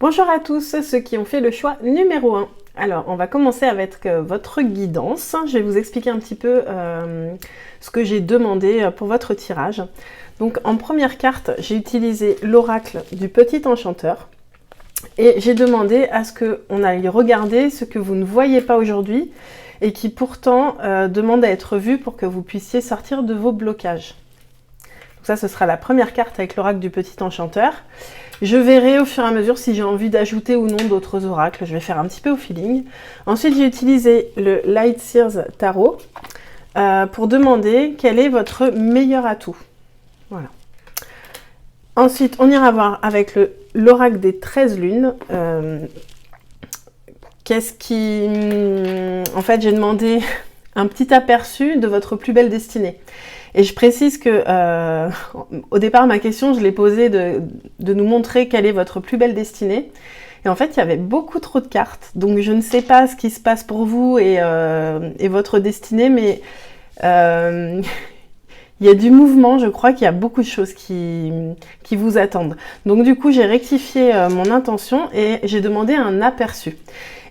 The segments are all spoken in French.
Bonjour à tous ceux qui ont fait le choix numéro 1. Alors, on va commencer avec votre guidance. Je vais vous expliquer un petit peu ce que j'ai demandé pour votre tirage. Donc, en première carte, j'ai utilisé l'oracle du petit enchanteur. Et j'ai demandé à ce qu'on aille regarder ce que vous ne voyez pas aujourd'hui et qui pourtant demande à être vu pour que vous puissiez sortir de vos blocages. Donc ça, ce sera la première carte avec l'oracle du petit enchanteur. Je verrai au fur et à mesure si j'ai envie d'ajouter ou non d'autres oracles. Je vais faire un petit peu au feeling. Ensuite, j'ai utilisé le Light Seers Tarot pour demander quel est votre meilleur atout. Voilà. Ensuite, on ira voir avec l'oracle des 13 lunes. Qu'est-ce qui... En fait, j'ai demandé un petit aperçu de votre plus belle destinée. Et je précise que, au départ, ma question, je l'ai posée de nous montrer quelle est votre plus belle destinée. Et en fait, il y avait beaucoup trop de cartes. Donc, je ne sais pas ce qui se passe pour vous et votre destinée, mais il y a du mouvement. Je crois qu'il y a beaucoup de choses qui vous attendent. Donc, du coup, j'ai rectifié mon intention et j'ai demandé un aperçu.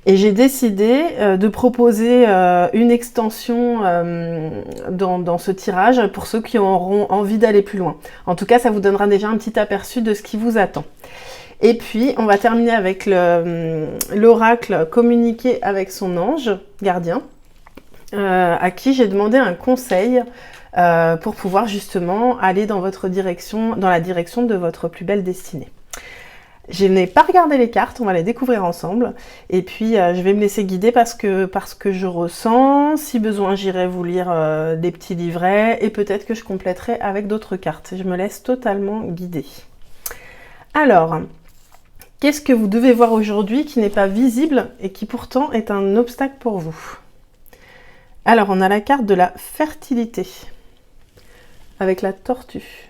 Et j'ai décidé de proposer une extension dans ce tirage pour ceux qui auront envie d'aller plus loin. En tout cas, ça vous donnera déjà un petit aperçu de ce qui vous attend. Et puis, on va terminer avec l'oracle communiquer avec son ange gardien, à qui j'ai demandé un conseil pour pouvoir justement aller dans votre direction, dans la direction de votre plus belle destinée. Je n'ai pas regardé les cartes, on va les découvrir ensemble. Et puis, je vais me laisser guider parce que je ressens. Si besoin, j'irai vous lire des petits livrets et peut-être que je compléterai avec d'autres cartes. Je me laisse totalement guider. Alors, qu'est-ce que vous devez voir aujourd'hui qui n'est pas visible et qui pourtant est un obstacle pour vous? Alors, on a la carte de la fertilité avec la tortue.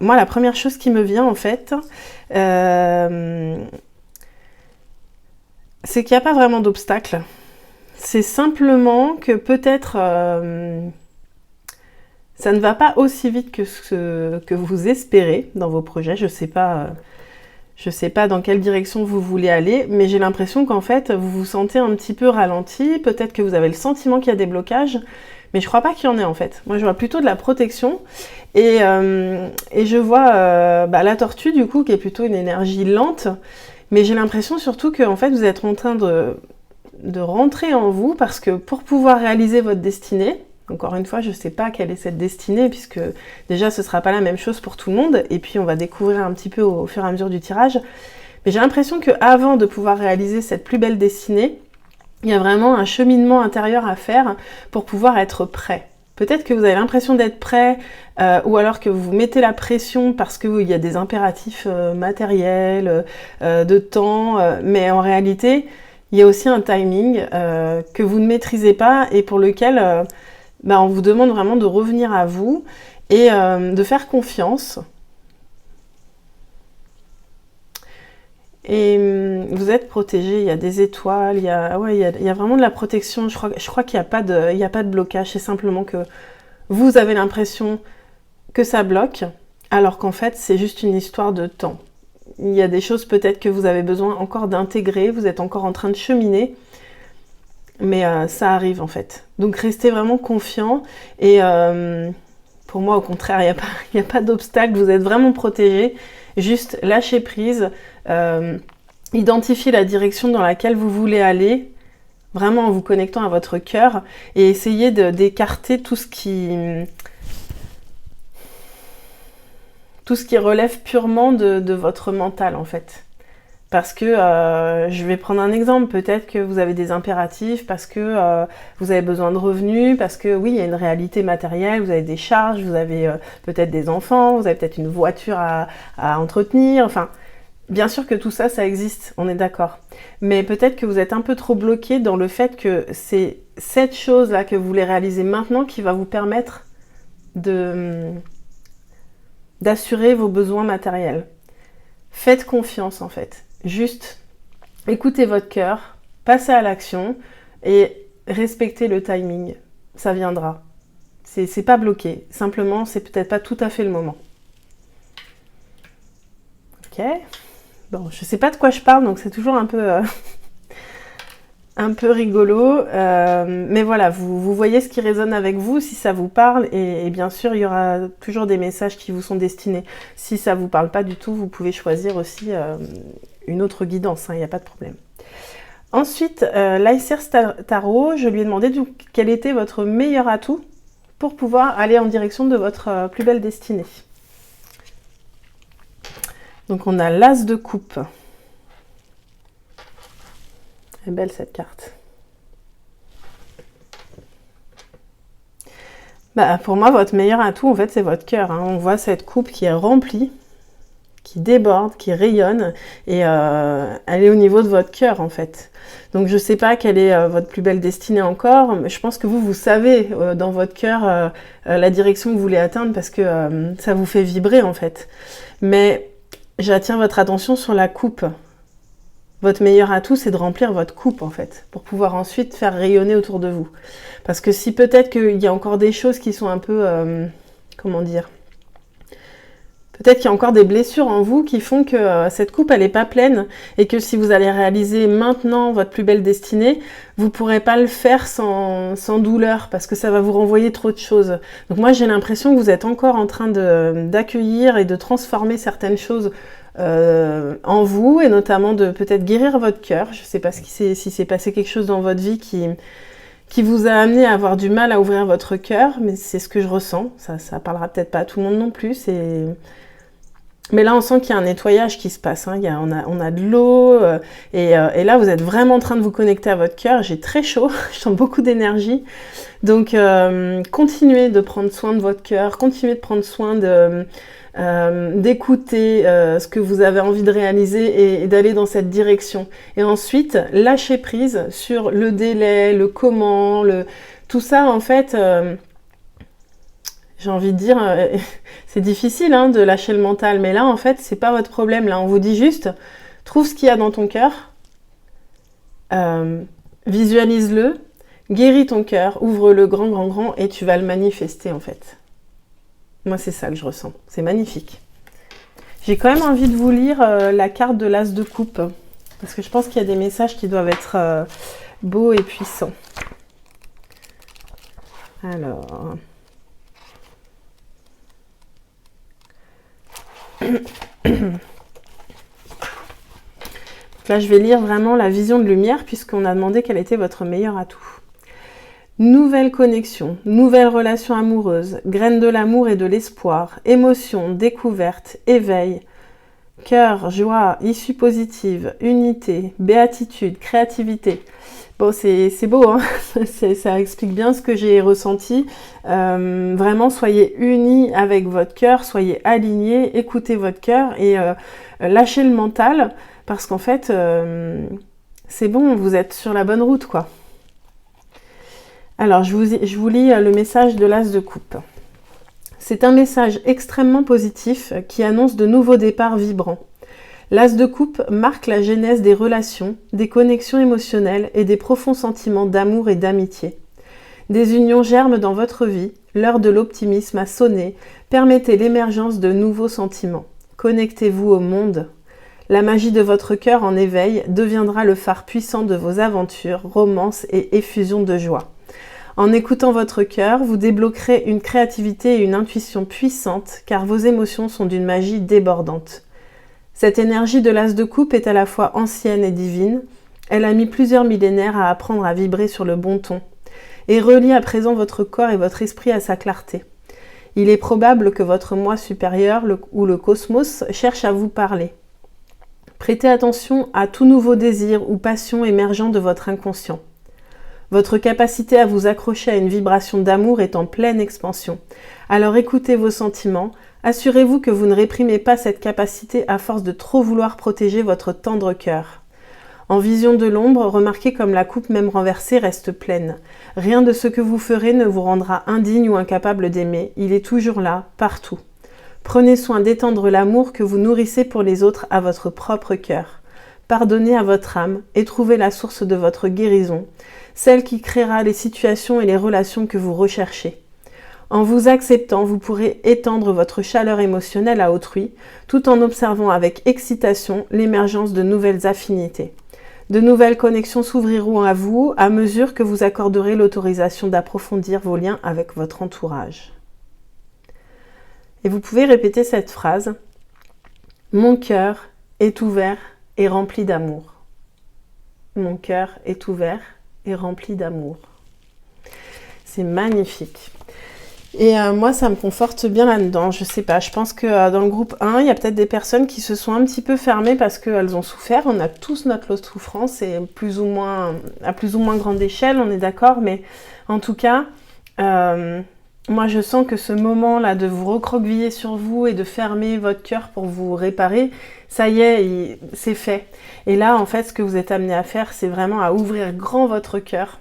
Moi, la première chose qui me vient, en fait, c'est qu'il n'y a pas vraiment d'obstacle. C'est simplement que peut-être ça ne va pas aussi vite que ce que vous espérez dans vos projets. Je sais pas dans quelle direction vous voulez aller, mais j'ai l'impression qu'en fait, vous vous sentez un petit peu ralenti. Peut-être que vous avez le sentiment qu'il y a des blocages, mais je crois pas qu'il y en ait en fait. Moi, je vois plutôt de la protection et je vois la tortue du coup qui est plutôt une énergie lente, mais j'ai l'impression surtout que en fait vous êtes en train de rentrer en vous parce que pour pouvoir réaliser votre destinée, encore une fois, je sais pas quelle est cette destinée puisque déjà ce sera pas la même chose pour tout le monde et puis on va découvrir un petit peu au fur et à mesure du tirage. Mais j'ai l'impression que avant de pouvoir réaliser cette plus belle destinée, il y a vraiment un cheminement intérieur à faire pour pouvoir être prêt. Peut-être que vous avez l'impression d'être prêt ou alors que vous vous mettez la pression parce qu'il y a des impératifs matériels, de temps, mais en réalité, il y a aussi un timing que vous ne maîtrisez pas et pour lequel on vous demande vraiment de revenir à vous et de faire confiance. Et vous êtes protégé, il y a des étoiles, il y a vraiment de la protection. Je crois qu'il n'y a pas de blocage, c'est simplement que vous avez l'impression que ça bloque, alors qu'en fait, c'est juste une histoire de temps. Il y a des choses peut-être que vous avez besoin encore d'intégrer, vous êtes encore en train de cheminer, mais ça arrive en fait. Donc restez vraiment confiant et pour moi, au contraire, il n'y a pas d'obstacle, vous êtes vraiment protégé. Juste lâchez prise, identifiez la direction dans laquelle vous voulez aller, vraiment en vous connectant à votre cœur et essayez d'écarter tout ce qui relève purement de votre mental en fait. Parce que, je vais prendre un exemple, peut-être que vous avez des impératifs, parce que vous avez besoin de revenus, parce que oui, il y a une réalité matérielle, vous avez des charges, vous avez peut-être des enfants, vous avez peut-être une voiture à entretenir, enfin, bien sûr que tout ça, ça existe, on est d'accord. Mais peut-être que vous êtes un peu trop bloqué dans le fait que c'est cette chose-là que vous voulez réaliser maintenant qui va vous permettre d'assurer vos besoins matériels. Faites confiance en fait. Juste écoutez votre cœur, passez à l'action et respectez le timing. Ça viendra. C'est pas bloqué. Simplement, c'est peut-être pas tout à fait le moment. Ok. Bon, je sais pas de quoi je parle, donc c'est toujours un peu rigolo. Mais voilà, vous voyez ce qui résonne avec vous, si ça vous parle. Et bien sûr, il y aura toujours des messages qui vous sont destinés. Si ça vous parle pas du tout, vous pouvez choisir aussi une autre guidance. Il n'y a pas de problème. Ensuite, l'Aïser Tarot, je lui ai demandé quel était votre meilleur atout pour pouvoir aller en direction de votre plus belle destinée. Donc on a l'As de coupe. Elle est belle cette carte. Pour moi, votre meilleur atout, en fait, c'est votre cœur. On voit cette coupe qui est remplie, qui déborde, qui rayonne, et elle est au niveau de votre cœur, en fait. Donc je ne sais pas quelle est votre plus belle destinée encore, mais je pense que vous savez dans votre cœur la direction que vous voulez atteindre parce que ça vous fait vibrer, en fait. Mais j'attire votre attention sur la coupe. Votre meilleur atout, c'est de remplir votre coupe, en fait, pour pouvoir ensuite faire rayonner autour de vous. Parce que si peut-être qu'il y a encore des choses qui sont un peu... comment dire ? Peut-être qu'il y a encore des blessures en vous qui font que cette coupe, elle n'est pas pleine et que si vous allez réaliser maintenant votre plus belle destinée, vous ne pourrez pas le faire sans douleur parce que ça va vous renvoyer trop de choses. Donc moi, j'ai l'impression que vous êtes encore en train d'accueillir et de transformer certaines choses en vous et notamment de peut-être guérir votre cœur. Je ne sais pas si c'est passé quelque chose dans votre vie qui vous a amené à avoir du mal à ouvrir votre cœur, mais c'est ce que je ressens. Ça parlera peut-être pas à tout le monde non plus. Mais là, on sent qu'il y a un nettoyage qui se passe. On a de l'eau. Et là, vous êtes vraiment en train de vous connecter à votre cœur. J'ai très chaud. Je sens beaucoup d'énergie. Donc, continuez de prendre soin de votre cœur. Continuez de prendre soin d'écouter ce que vous avez envie de réaliser et d'aller dans cette direction. Et ensuite, lâchez prise sur le délai, le comment, tout ça, en fait... j'ai envie de dire, c'est difficile de lâcher le mental, mais là, en fait, c'est pas votre problème. Là, on vous dit juste, trouve ce qu'il y a dans ton cœur, visualise-le, guéris ton cœur, ouvre-le grand, et tu vas le manifester, en fait. Moi, c'est ça que je ressens. C'est magnifique. J'ai quand même envie de vous lire la carte de l'As de coupe, parce que je pense qu'il y a des messages qui doivent être beaux et puissants. Alors... Là, je vais lire vraiment la vision de lumière puisqu'on a demandé quel était votre meilleur atout. Nouvelle connexion, nouvelle relation amoureuse, graine de l'amour et de l'espoir, émotion, découverte, éveil, cœur, joie, issue positive, unité, béatitude, créativité. Bon, c'est beau, ça explique bien ce que j'ai ressenti. Vraiment, soyez unis avec votre cœur, soyez alignés, écoutez votre cœur et lâchez le mental parce qu'en fait, c'est bon, vous êtes sur la bonne route, quoi. Alors, je vous lis le message de l'As de coupe. C'est un message extrêmement positif qui annonce de nouveaux départs vibrants. L'As de coupe marque la genèse des relations, des connexions émotionnelles et des profonds sentiments d'amour et d'amitié. Des unions germent dans votre vie, l'heure de l'optimisme a sonné, permettez l'émergence de nouveaux sentiments. Connectez-vous au monde. La magie de votre cœur en éveil deviendra le phare puissant de vos aventures, romances et effusions de joie. En écoutant votre cœur, vous débloquerez une créativité et une intuition puissantes car vos émotions sont d'une magie débordante. Cette énergie de l'As de coupe est à la fois ancienne et divine. Elle a mis plusieurs millénaires à apprendre à vibrer sur le bon ton et relie à présent votre corps et votre esprit à sa clarté. Il est probable que votre moi supérieur ou le cosmos cherche à vous parler. Prêtez attention à tout nouveau désir ou passion émergeant de votre inconscient. Votre capacité à vous accrocher à une vibration d'amour est en pleine expansion. Alors écoutez vos sentiments. Assurez-vous que vous ne réprimez pas cette capacité à force de trop vouloir protéger votre tendre cœur. En vision de l'ombre, remarquez comme la coupe même renversée reste pleine. Rien de ce que vous ferez ne vous rendra indigne ou incapable d'aimer. Il est toujours là, partout. Prenez soin d'étendre l'amour que vous nourrissez pour les autres à votre propre cœur. Pardonnez à votre âme et trouvez la source de votre guérison, celle qui créera les situations et les relations que vous recherchez. En vous acceptant, vous pourrez étendre votre chaleur émotionnelle à autrui, tout en observant avec excitation l'émergence de nouvelles affinités. De nouvelles connexions s'ouvriront à vous à mesure que vous accorderez l'autorisation d'approfondir vos liens avec votre entourage. Et vous pouvez répéter cette phrase. Mon cœur est ouvert et rempli d'amour. Mon cœur est ouvert et rempli d'amour. C'est magnifique. Et moi, ça me conforte bien là-dedans. Je sais pas, je pense que dans le groupe 1, il y a peut-être des personnes qui se sont un petit peu fermées parce qu'elles ont souffert. On a tous notre lot de souffrance et à plus ou moins grande échelle, on est d'accord. Mais en tout cas, moi, je sens que ce moment-là de vous recroqueviller sur vous et de fermer votre cœur pour vous réparer, ça y est, c'est fait. Et là, en fait, ce que vous êtes amené à faire, c'est vraiment à ouvrir grand votre cœur,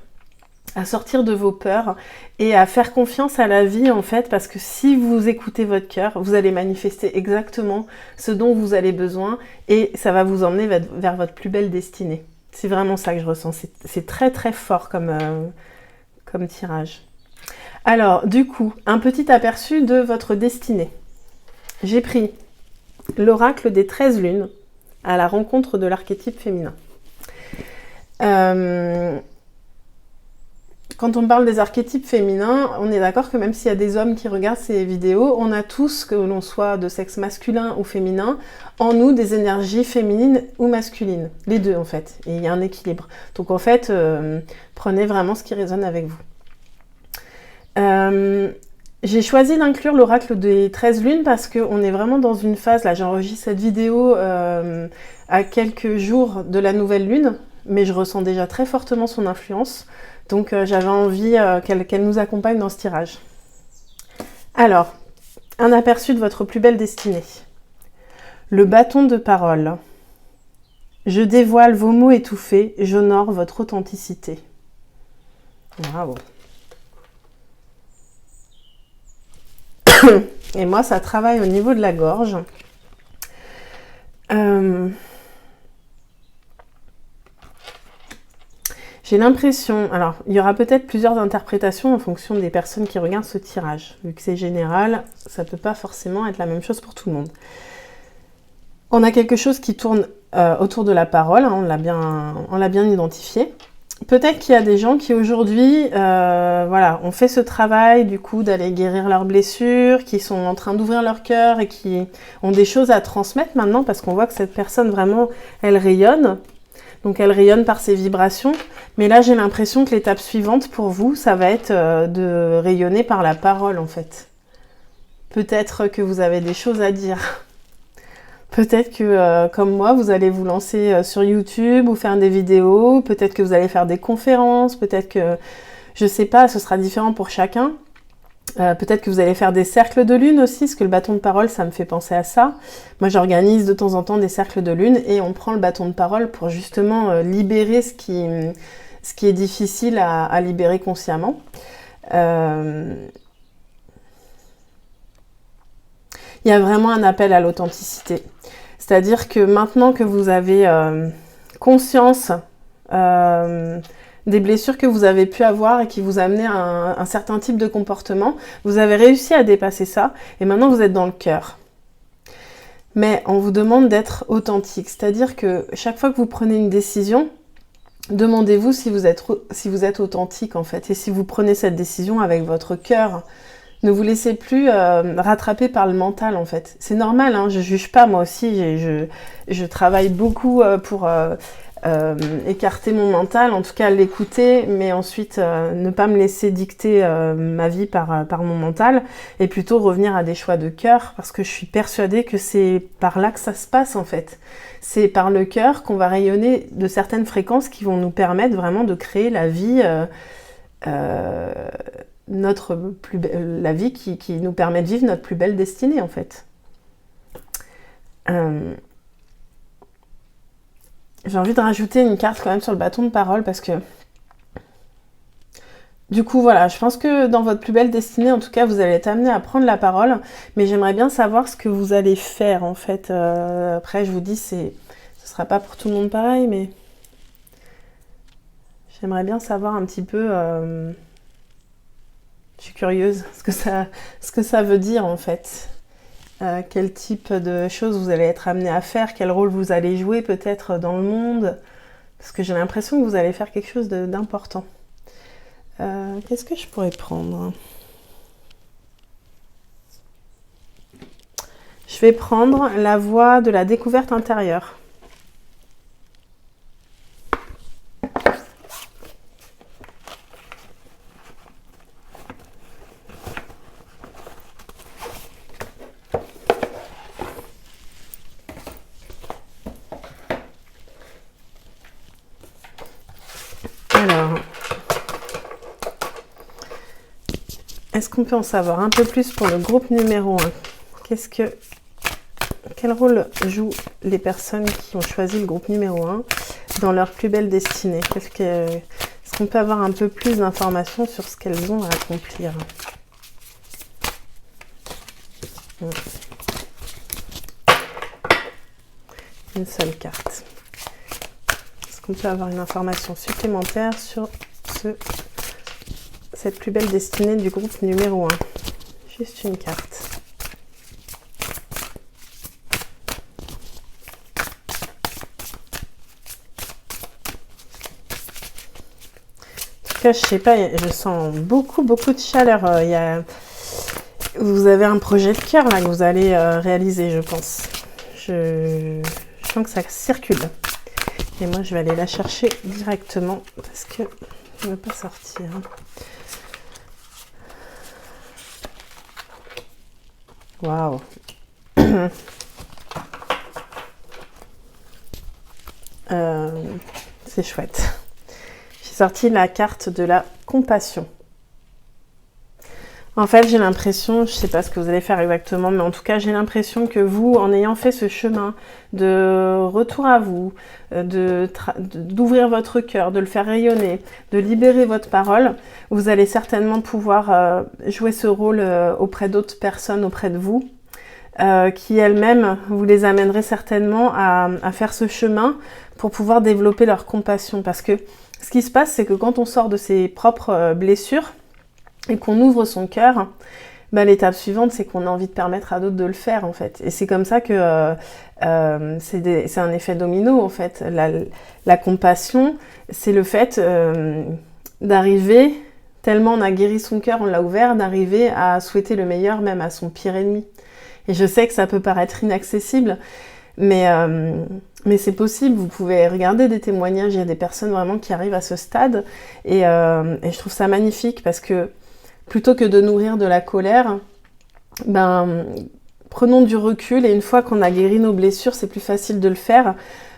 à sortir de vos peurs et à faire confiance à la vie, en fait, parce que si vous écoutez votre cœur, vous allez manifester exactement ce dont vous avez besoin et ça va vous emmener vers votre plus belle destinée. C'est vraiment ça que je ressens. C'est très, très fort comme tirage. Alors, du coup, un petit aperçu de votre destinée. J'ai pris l'oracle des 13 lunes à la rencontre de l'archétype féminin. Quand on parle des archétypes féminins, on est d'accord que même s'il y a des hommes qui regardent ces vidéos, on a tous, que l'on soit de sexe masculin ou féminin, en nous des énergies féminines ou masculines. Les deux, en fait. Et il y a un équilibre. Donc, en fait, prenez vraiment ce qui résonne avec vous. J'ai choisi d'inclure l'oracle des 13 lunes parce qu'on est vraiment dans une phase, là j'enregistre cette vidéo à quelques jours de la nouvelle lune, mais je ressens déjà très fortement son influence, donc j'avais envie qu'elle nous accompagne dans ce tirage. Alors, un aperçu de votre plus belle destinée. Le bâton de parole. Je dévoile vos mots étouffés, j'honore votre authenticité. Bravo. Et moi, ça travaille au niveau de la gorge. J'ai l'impression... Alors, il y aura peut-être plusieurs interprétations en fonction des personnes qui regardent ce tirage. Vu que c'est général, ça ne peut pas forcément être la même chose pour tout le monde. On a quelque chose qui tourne autour de la parole, hein, on l'a bien identifié. Peut-être qu'il y a des gens qui aujourd'hui ont fait ce travail du coup d'aller guérir leurs blessures, qui sont en train d'ouvrir leur cœur et qui ont des choses à transmettre maintenant parce qu'on voit que cette personne vraiment, elle rayonne. Donc elle rayonne par ses vibrations. Mais là, j'ai l'impression que l'étape suivante pour vous, ça va être de rayonner par la parole en fait. Peut-être que vous avez des choses à dire. Peut-être que, comme moi, vous allez vous lancer sur YouTube ou faire des vidéos. Peut-être que vous allez faire des conférences. Peut-être que, je sais pas, ce sera différent pour chacun. Peut-être que vous allez faire des cercles de lune aussi, parce que le bâton de parole, ça me fait penser à ça. Moi, j'organise de temps en temps des cercles de lune et on prend le bâton de parole pour justement libérer ce qui est difficile à libérer consciemment. Il y a vraiment un appel à l'authenticité. C'est-à-dire que maintenant que vous avez conscience des blessures que vous avez pu avoir et qui vous amenaient à un certain type de comportement, vous avez réussi à dépasser ça et maintenant vous êtes dans le cœur. Mais on vous demande d'être authentique. C'est-à-dire que chaque fois que vous prenez une décision, demandez-vous si vous êtes authentique en fait et si vous prenez cette décision avec votre cœur. Ne vous laissez plus rattraper par le mental en fait. C'est normal, hein, je juge pas, moi aussi, je travaille beaucoup pour écarter mon mental, en tout cas l'écouter, mais ensuite ne pas me laisser dicter ma vie par mon mental et plutôt revenir à des choix de cœur parce que je suis persuadée que c'est par là que ça se passe en fait. C'est par le cœur qu'on va rayonner de certaines fréquences qui vont nous permettre vraiment de créer la vie la vie qui nous permet de vivre notre plus belle destinée en fait. j'ai envie de rajouter une carte quand même sur le bâton de parole parce que du coup, voilà, je pense que dans votre plus belle destinée, en tout cas, vous allez être amené à prendre la parole, mais j'aimerais bien savoir ce que vous allez faire, en fait. Après, je vous dis, ce sera pas pour tout le monde pareil, mais j'aimerais bien savoir un petit peu... je suis curieuse, ce que ça veut dire, en fait. Quel type de choses vous allez être amené à faire, quel rôle vous allez jouer peut-être dans le monde, parce que j'ai l'impression que vous allez faire quelque chose d'important. Qu'est-ce que je pourrais prendre? Je vais prendre la voie de la découverte intérieure. Alors, est-ce qu'on peut en savoir un peu plus pour le groupe numéro 1? Quel rôle jouent les personnes qui ont choisi le groupe numéro 1 dans leur plus belle destinée? Est-ce qu'on peut avoir un peu plus d'informations sur ce qu'elles ont à accomplir? Une seule carte. Est-ce qu'on peut avoir une information supplémentaire sur cette plus belle destinée du groupe numéro 1? Juste une carte. En tout cas, je sais pas, je sens beaucoup de chaleur. Vous avez un projet de cœur là que vous allez réaliser, je pense. Je sens que ça circule. Et moi, je vais aller la chercher directement parce que je ne veux pas sortir. Waouh. C'est chouette. J'ai sorti la carte de la compassion. En fait, j'ai l'impression, je ne sais pas ce que vous allez faire exactement, mais en tout cas, j'ai l'impression que vous, en ayant fait ce chemin de retour à vous, d'ouvrir votre cœur, de le faire rayonner, de libérer votre parole, vous allez certainement pouvoir jouer ce rôle auprès d'autres personnes, auprès de vous, qui elles-mêmes, vous les amènerez certainement à faire ce chemin pour pouvoir développer leur compassion. Parce que ce qui se passe, c'est que quand on sort de ses propres blessures, et qu'on ouvre son cœur, l'étape suivante, c'est qu'on a envie de permettre à d'autres de le faire, en fait. Et c'est comme ça que c'est un effet domino, en fait. La compassion, c'est le fait d'arriver, tellement on a guéri son cœur, on l'a ouvert, d'arriver à souhaiter le meilleur, même à son pire ennemi. Et je sais que ça peut paraître inaccessible, mais c'est possible. Vous pouvez regarder des témoignages, il y a des personnes vraiment qui arrivent à ce stade, et je trouve ça magnifique, parce que plutôt que de nourrir de la colère, prenons du recul, et une fois qu'on a guéri nos blessures, c'est plus facile de le faire,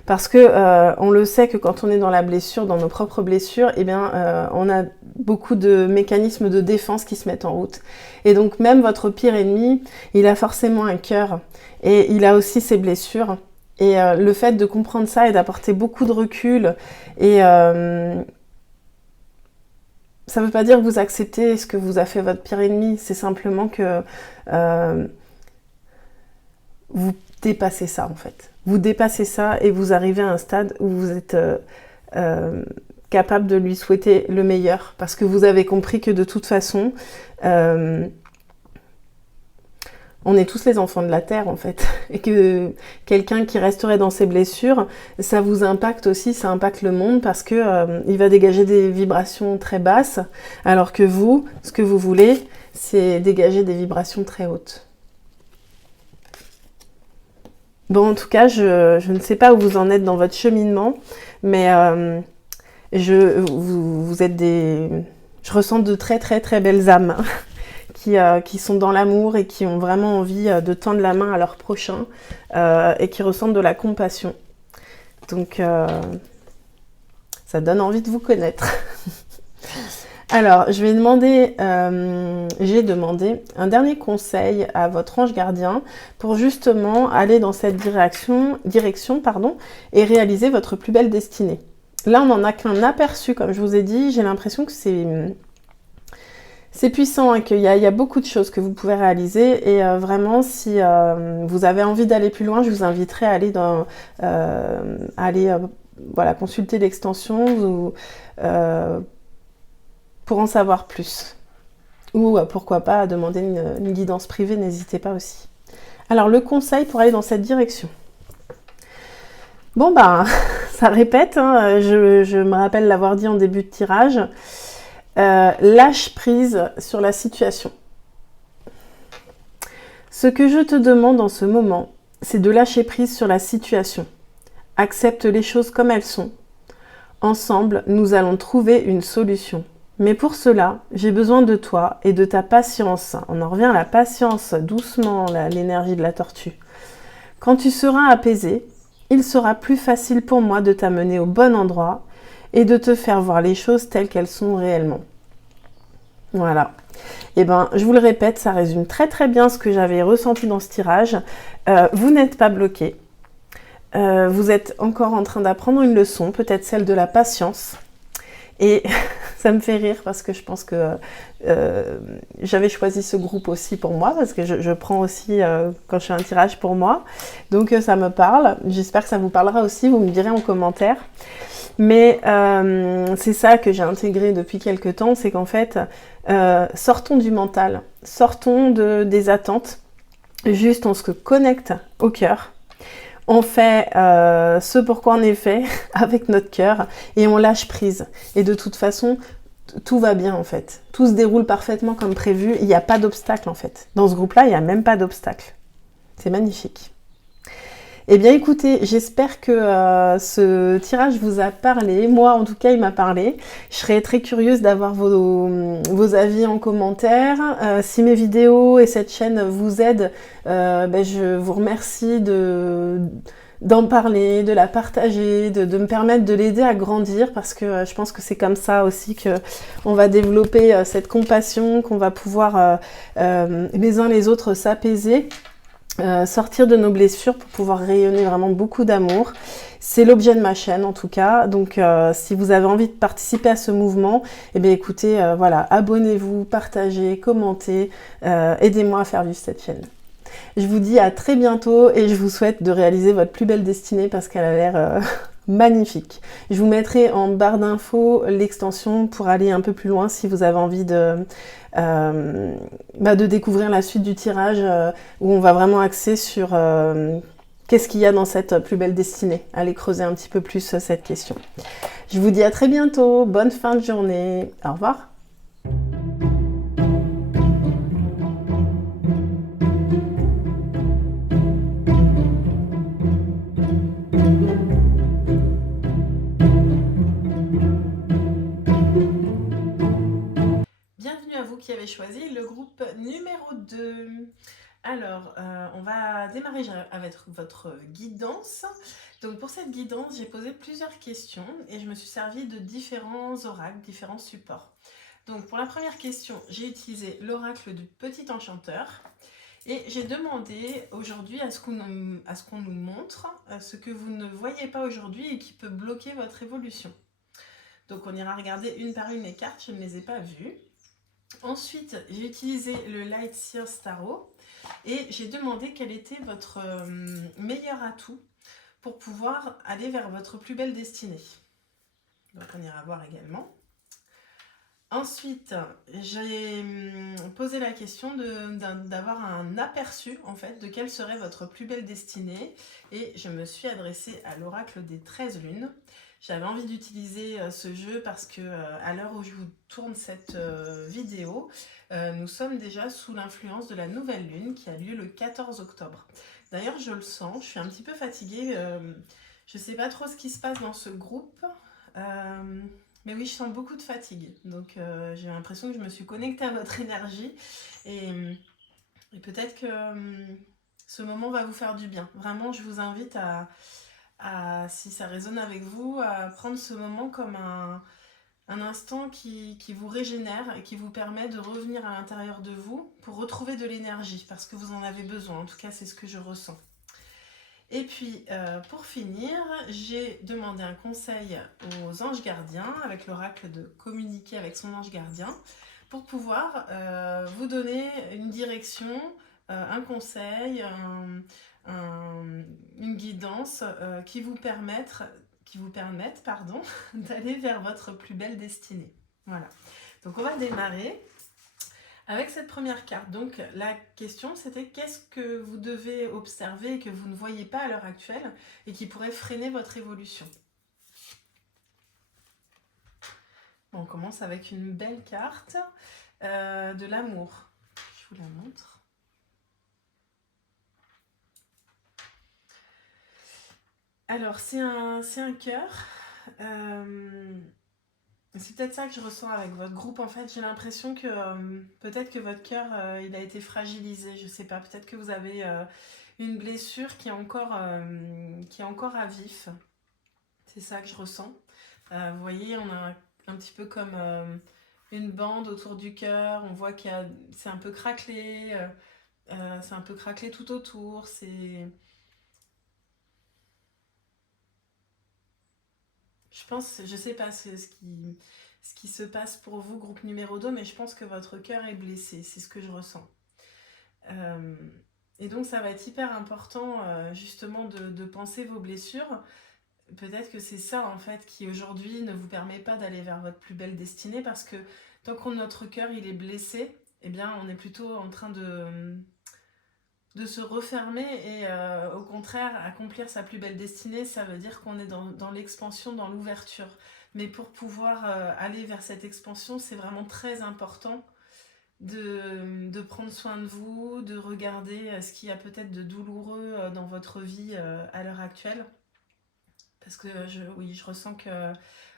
parce que on le sait que quand on est dans la blessure, dans nos propres blessures, on a beaucoup de mécanismes de défense qui se mettent en route. Et donc même votre pire ennemi, il a forcément un cœur, et il a aussi ses blessures. Et le fait de comprendre ça et d'apporter beaucoup de recul, et ça ne veut pas dire que vous acceptez ce que vous a fait votre pire ennemi, c'est simplement que vous dépassez ça, en fait. Vous dépassez ça et vous arrivez à un stade où vous êtes capable de lui souhaiter le meilleur, parce que vous avez compris que de toute façon, on est tous les enfants de la Terre, en fait, et que quelqu'un qui resterait dans ses blessures, ça vous impacte aussi, ça impacte le monde, parce que il va dégager des vibrations très basses, alors que vous, ce que vous voulez, c'est dégager des vibrations très hautes. Bon, en tout cas, je ne sais pas où vous en êtes dans votre cheminement, mais vous êtes je ressens de très très très belles âmes qui sont dans l'amour et qui ont vraiment envie de tendre la main à leur prochain et qui ressentent de la compassion. Donc, ça donne envie de vous connaître. Alors, j'ai demandé un dernier conseil à votre ange gardien pour justement aller dans cette direction, pardon, et réaliser votre plus belle destinée. Là, on n'en a qu'un aperçu, comme je vous ai dit. J'ai l'impression que c'est puissant, hein, qu'il y a beaucoup de choses que vous pouvez réaliser. Et vraiment, si vous avez envie d'aller plus loin, je vous inviterai à aller voilà, consulter l'extension pour en savoir plus. Ou pourquoi pas demander une guidance privée, n'hésitez pas aussi. Alors le conseil pour aller dans cette direction. Bon bah, ça répète, hein, je me rappelle l'avoir dit en début de tirage. Lâche prise sur la situation. Ce que je te demande en ce moment, c'est de lâcher prise sur la situation. Accepte les choses comme elles sont. Ensemble, nous allons trouver une solution. Mais pour cela, j'ai besoin de toi et de ta patience. On en revient à la patience, doucement, l'énergie de la tortue. Quand tu seras apaisé, il sera plus facile pour moi de t'amener au bon endroit et de te faire voir les choses telles qu'elles sont réellement. Voilà. Et ben, je vous le répète, ça résume très très bien ce que j'avais ressenti dans ce tirage. Vous n'êtes pas bloqué. Vous êtes encore en train d'apprendre une leçon, peut-être celle de la patience. Et ça me fait rire parce que je pense que j'avais choisi ce groupe aussi pour moi, parce que je prends aussi quand je fais un tirage pour moi. Donc ça me parle. J'espère que ça vous parlera aussi, vous me direz en commentaire. Mais c'est ça que j'ai intégré depuis quelques temps, c'est qu'en fait, sortons du mental, sortons des attentes, juste on se connecte au cœur. On fait ce pourquoi on est fait avec notre cœur et on lâche prise. Et de toute façon, tout va bien en fait. Tout se déroule parfaitement comme prévu. Il n'y a pas d'obstacle en fait. Dans ce groupe-là, il n'y a même pas d'obstacle. C'est magnifique. Eh bien écoutez, j'espère que ce tirage vous a parlé. Moi en tout cas il m'a parlé. Je serais très curieuse d'avoir vos avis en commentaire. Si mes vidéos et cette chaîne vous aident, je vous remercie d'en parler, de la partager, de me permettre de l'aider à grandir, parce que je pense que c'est comme ça aussi que on va développer cette compassion, qu'on va pouvoir les uns les autres s'apaiser. Sortir de nos blessures pour pouvoir rayonner vraiment beaucoup d'amour. C'est l'objet de ma chaîne en tout cas. Donc si vous avez envie de participer à ce mouvement, eh bien écoutez, voilà, abonnez-vous, partagez, commentez, aidez-moi à faire vivre cette chaîne. Je vous dis à très bientôt et je vous souhaite de réaliser votre plus belle destinée parce qu'elle a l'air magnifique. Je vous mettrai en barre d'infos l'extension pour aller un peu plus loin si vous avez envie de découvrir la suite du tirage où on va vraiment axer sur qu'est-ce qu'il y a dans cette plus belle destinée. Allez creuser un petit peu plus cette question. Je vous dis à très bientôt, bonne fin de journée, au revoir. Bienvenue à vous qui avez choisi le groupe numéro 2. Alors, on va démarrer avec votre guidance. Donc pour cette guidance, j'ai posé plusieurs questions et je me suis servie de différents oracles, différents supports. Donc pour la première question, j'ai utilisé l'oracle du petit enchanteur et j'ai demandé aujourd'hui à ce qu'on nous montre ce que vous ne voyez pas aujourd'hui et qui peut bloquer votre évolution. Donc on ira regarder une par une les cartes, je ne les ai pas vues. Ensuite, j'ai utilisé le Light Seer Tarot et j'ai demandé quel était votre meilleur atout pour pouvoir aller vers votre plus belle destinée. Donc on ira voir également. Ensuite, j'ai posé la question d'avoir un aperçu en fait de quelle serait votre plus belle destinée et je me suis adressée à l'oracle des 13 lunes. J'avais envie d'utiliser ce jeu parce que à l'heure où je vous tourne cette vidéo, nous sommes déjà sous l'influence de la nouvelle lune qui a lieu le 14 octobre. D'ailleurs, je le sens, je suis un petit peu fatiguée. Je ne sais pas trop ce qui se passe dans ce groupe. Mais oui, je sens beaucoup de fatigue. Donc, j'ai l'impression que je me suis connectée à votre énergie. Et peut-être que ce moment va vous faire du bien. Vraiment, je vous invite si ça résonne avec vous, à prendre ce moment comme Un instant qui vous régénère et qui vous permet de revenir à l'intérieur de vous pour retrouver de l'énergie, parce que vous en avez besoin. En tout cas, c'est ce que je ressens. Et puis, pour finir, j'ai demandé un conseil aux anges gardiens, avec l'oracle de communiquer avec son ange gardien, pour pouvoir vous donner une direction, un conseil, une guidance qui vous permettent pardon, d'aller vers votre plus belle destinée. Voilà. Donc on va démarrer avec cette première carte. Donc la question c'était qu'est-ce que vous devez observer et que vous ne voyez pas à l'heure actuelle et qui pourrait freiner votre évolution. Bon, on commence avec une belle carte de l'amour. Je vous la montre. Alors, c'est un cœur. C'est peut-être ça que je ressens avec votre groupe. En fait, j'ai l'impression que peut-être que votre cœur, il a été fragilisé. Je sais pas, peut-être que vous avez une blessure qui est encore à vif. C'est ça que je ressens. Vous voyez, on a un petit peu comme une bande autour du cœur. On voit c'est un peu craquelé. C'est un peu craquelé tout autour. Je pense, je sais pas ce qui se passe pour vous, groupe numéro 2, mais je pense que votre cœur est blessé, c'est ce que je ressens. Et donc ça va être hyper important justement de penser vos blessures. Peut-être que c'est ça en fait qui aujourd'hui ne vous permet pas d'aller vers votre plus belle destinée, parce que tant que notre cœur il est blessé, eh bien on est plutôt en train de se refermer et au contraire accomplir sa plus belle destinée, ça veut dire qu'on est dans l'expansion, dans l'ouverture. Mais pour pouvoir aller vers cette expansion, c'est vraiment très important de prendre soin de vous, de regarder ce qu'il y a peut-être de douloureux dans votre vie à l'heure actuelle. Parce que oui, je ressens que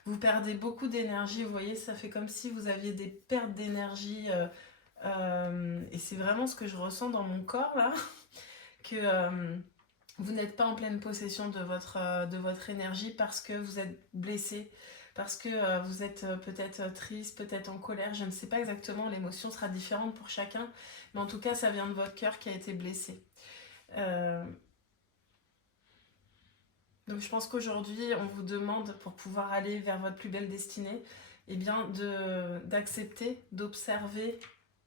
vous perdez beaucoup d'énergie. Vous voyez, ça fait comme si vous aviez des pertes d'énergie. Et c'est vraiment ce que je ressens dans mon corps là, que vous n'êtes pas en pleine possession de votre énergie parce que vous êtes blessé, parce que vous êtes peut-être triste, peut-être en colère, je ne sais pas exactement, l'émotion sera différente pour chacun, mais en tout cas ça vient de votre cœur qui a été blessé. Donc je pense qu'aujourd'hui on vous demande, pour pouvoir aller vers votre plus belle destinée, eh bien d'accepter, d'observer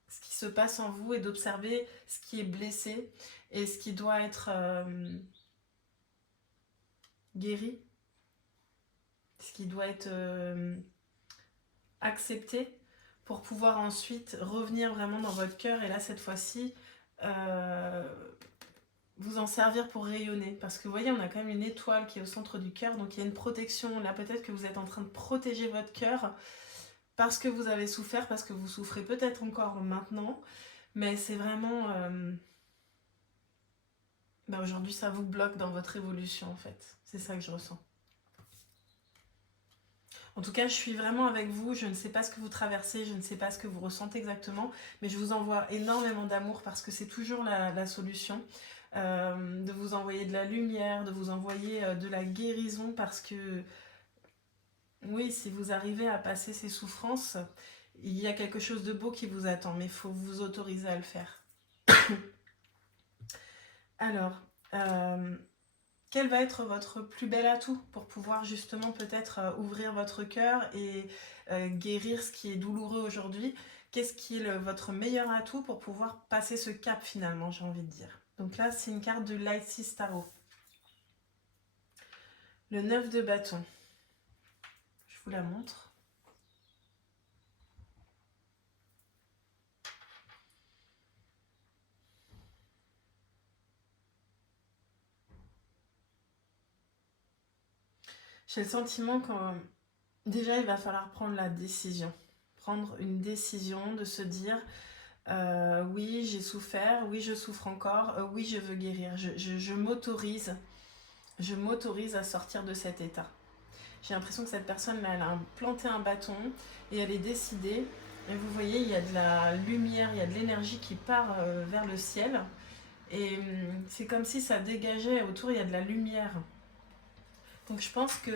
ce qui se passe en vous et d'observer ce qui est blessé et ce qui doit être guéri, ce qui doit être accepté pour pouvoir ensuite revenir vraiment dans votre cœur et là cette fois-ci vous en servir pour rayonner, parce que vous voyez on a quand même une étoile qui est au centre du cœur, donc il y a une protection là, peut-être que vous êtes en train de protéger votre cœur parce que vous avez souffert, parce que vous souffrez peut-être encore maintenant, mais c'est vraiment aujourd'hui ça vous bloque dans votre évolution en fait, c'est ça que je ressens. En tout cas, je suis vraiment avec vous, je ne sais pas ce que vous traversez, je ne sais pas ce que vous ressentez exactement, mais je vous envoie énormément d'amour parce que c'est toujours la solution. De vous envoyer de la lumière, de vous envoyer de la guérison, parce que oui, si vous arrivez à passer ces souffrances, il y a quelque chose de beau qui vous attend, mais il faut vous autoriser à le faire. Alors, quel va être votre plus bel atout pour pouvoir justement peut-être ouvrir votre cœur et guérir ce qui est douloureux aujourd'hui? Qu'est-ce qui est votre meilleur atout pour pouvoir passer ce cap finalement, j'ai envie de dire? Donc là, c'est une carte de Light Sea Tarot. Le 9 de bâton. Je vous la montre. J'ai le sentiment que déjà il va falloir prendre la décision. Prendre une décision de se dire oui j'ai souffert, oui je souffre encore, oui je veux guérir. Je m'autorise à sortir de cet état. J'ai l'impression que cette personne là, elle a planté un bâton et elle est décidée. Et vous voyez, il y a de la lumière, il y a de l'énergie qui part vers le ciel. Et c'est comme si ça dégageait autour, il y a de la lumière. Donc je pense que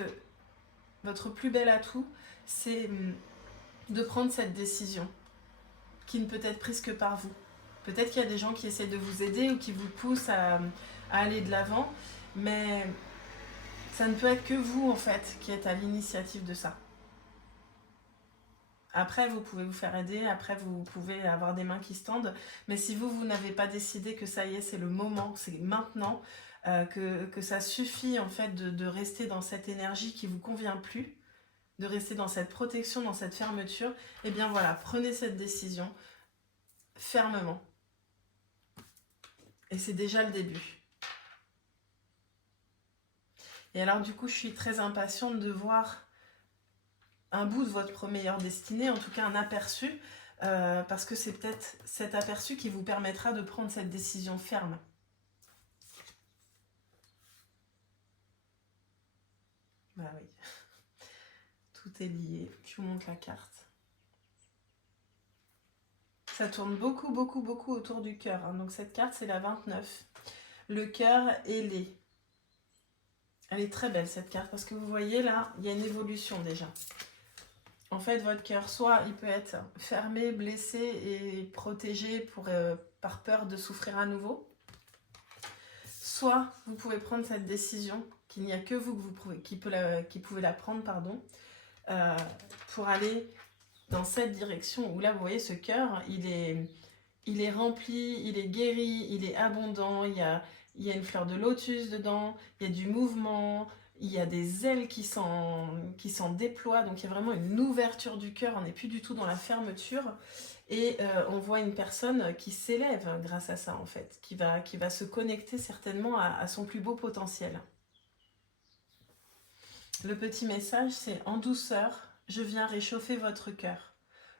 votre plus bel atout, c'est de prendre cette décision qui ne peut être prise que par vous. Peut-être qu'il y a des gens qui essaient de vous aider ou qui vous poussent à aller de l'avant, mais ça ne peut être que vous, en fait, qui êtes à l'initiative de ça. Après, vous pouvez vous faire aider, après, vous pouvez avoir des mains qui se tendent, mais si vous n'avez pas décidé que ça y est, c'est le moment, c'est maintenant, que ça suffit, en fait, de rester dans cette énergie qui ne vous convient plus, de rester dans cette protection, dans cette fermeture, eh bien voilà, prenez cette décision fermement. Et c'est déjà le début. Et alors du coup, je suis très impatiente de voir un bout de votre meilleure destinée, en tout cas un aperçu, parce que c'est peut-être cet aperçu qui vous permettra de prendre cette décision ferme. Bah oui, tout est lié. Je vous montre la carte. Ça tourne beaucoup, beaucoup, beaucoup autour du cœur. Hein. Donc cette carte, c'est la 29. Le cœur ailé. Elle est très belle cette carte parce que vous voyez là, il y a une évolution déjà. En fait, votre cœur, soit il peut être fermé, blessé et protégé par peur de souffrir à nouveau. Soit vous pouvez prendre cette décision, qu'il n'y a que vous qui pouvez la prendre, pour aller dans cette direction où là, vous voyez, ce cœur, il est rempli, il est guéri, il est abondant, il y a une fleur de lotus dedans, il y a du mouvement, il y a des ailes qui s'en déploient, donc il y a vraiment une ouverture du cœur, on n'est plus du tout dans la fermeture, et on voit une personne qui s'élève grâce à ça en fait, qui va se connecter certainement à son plus beau potentiel. Le petit message, c'est en douceur, je viens réchauffer votre cœur.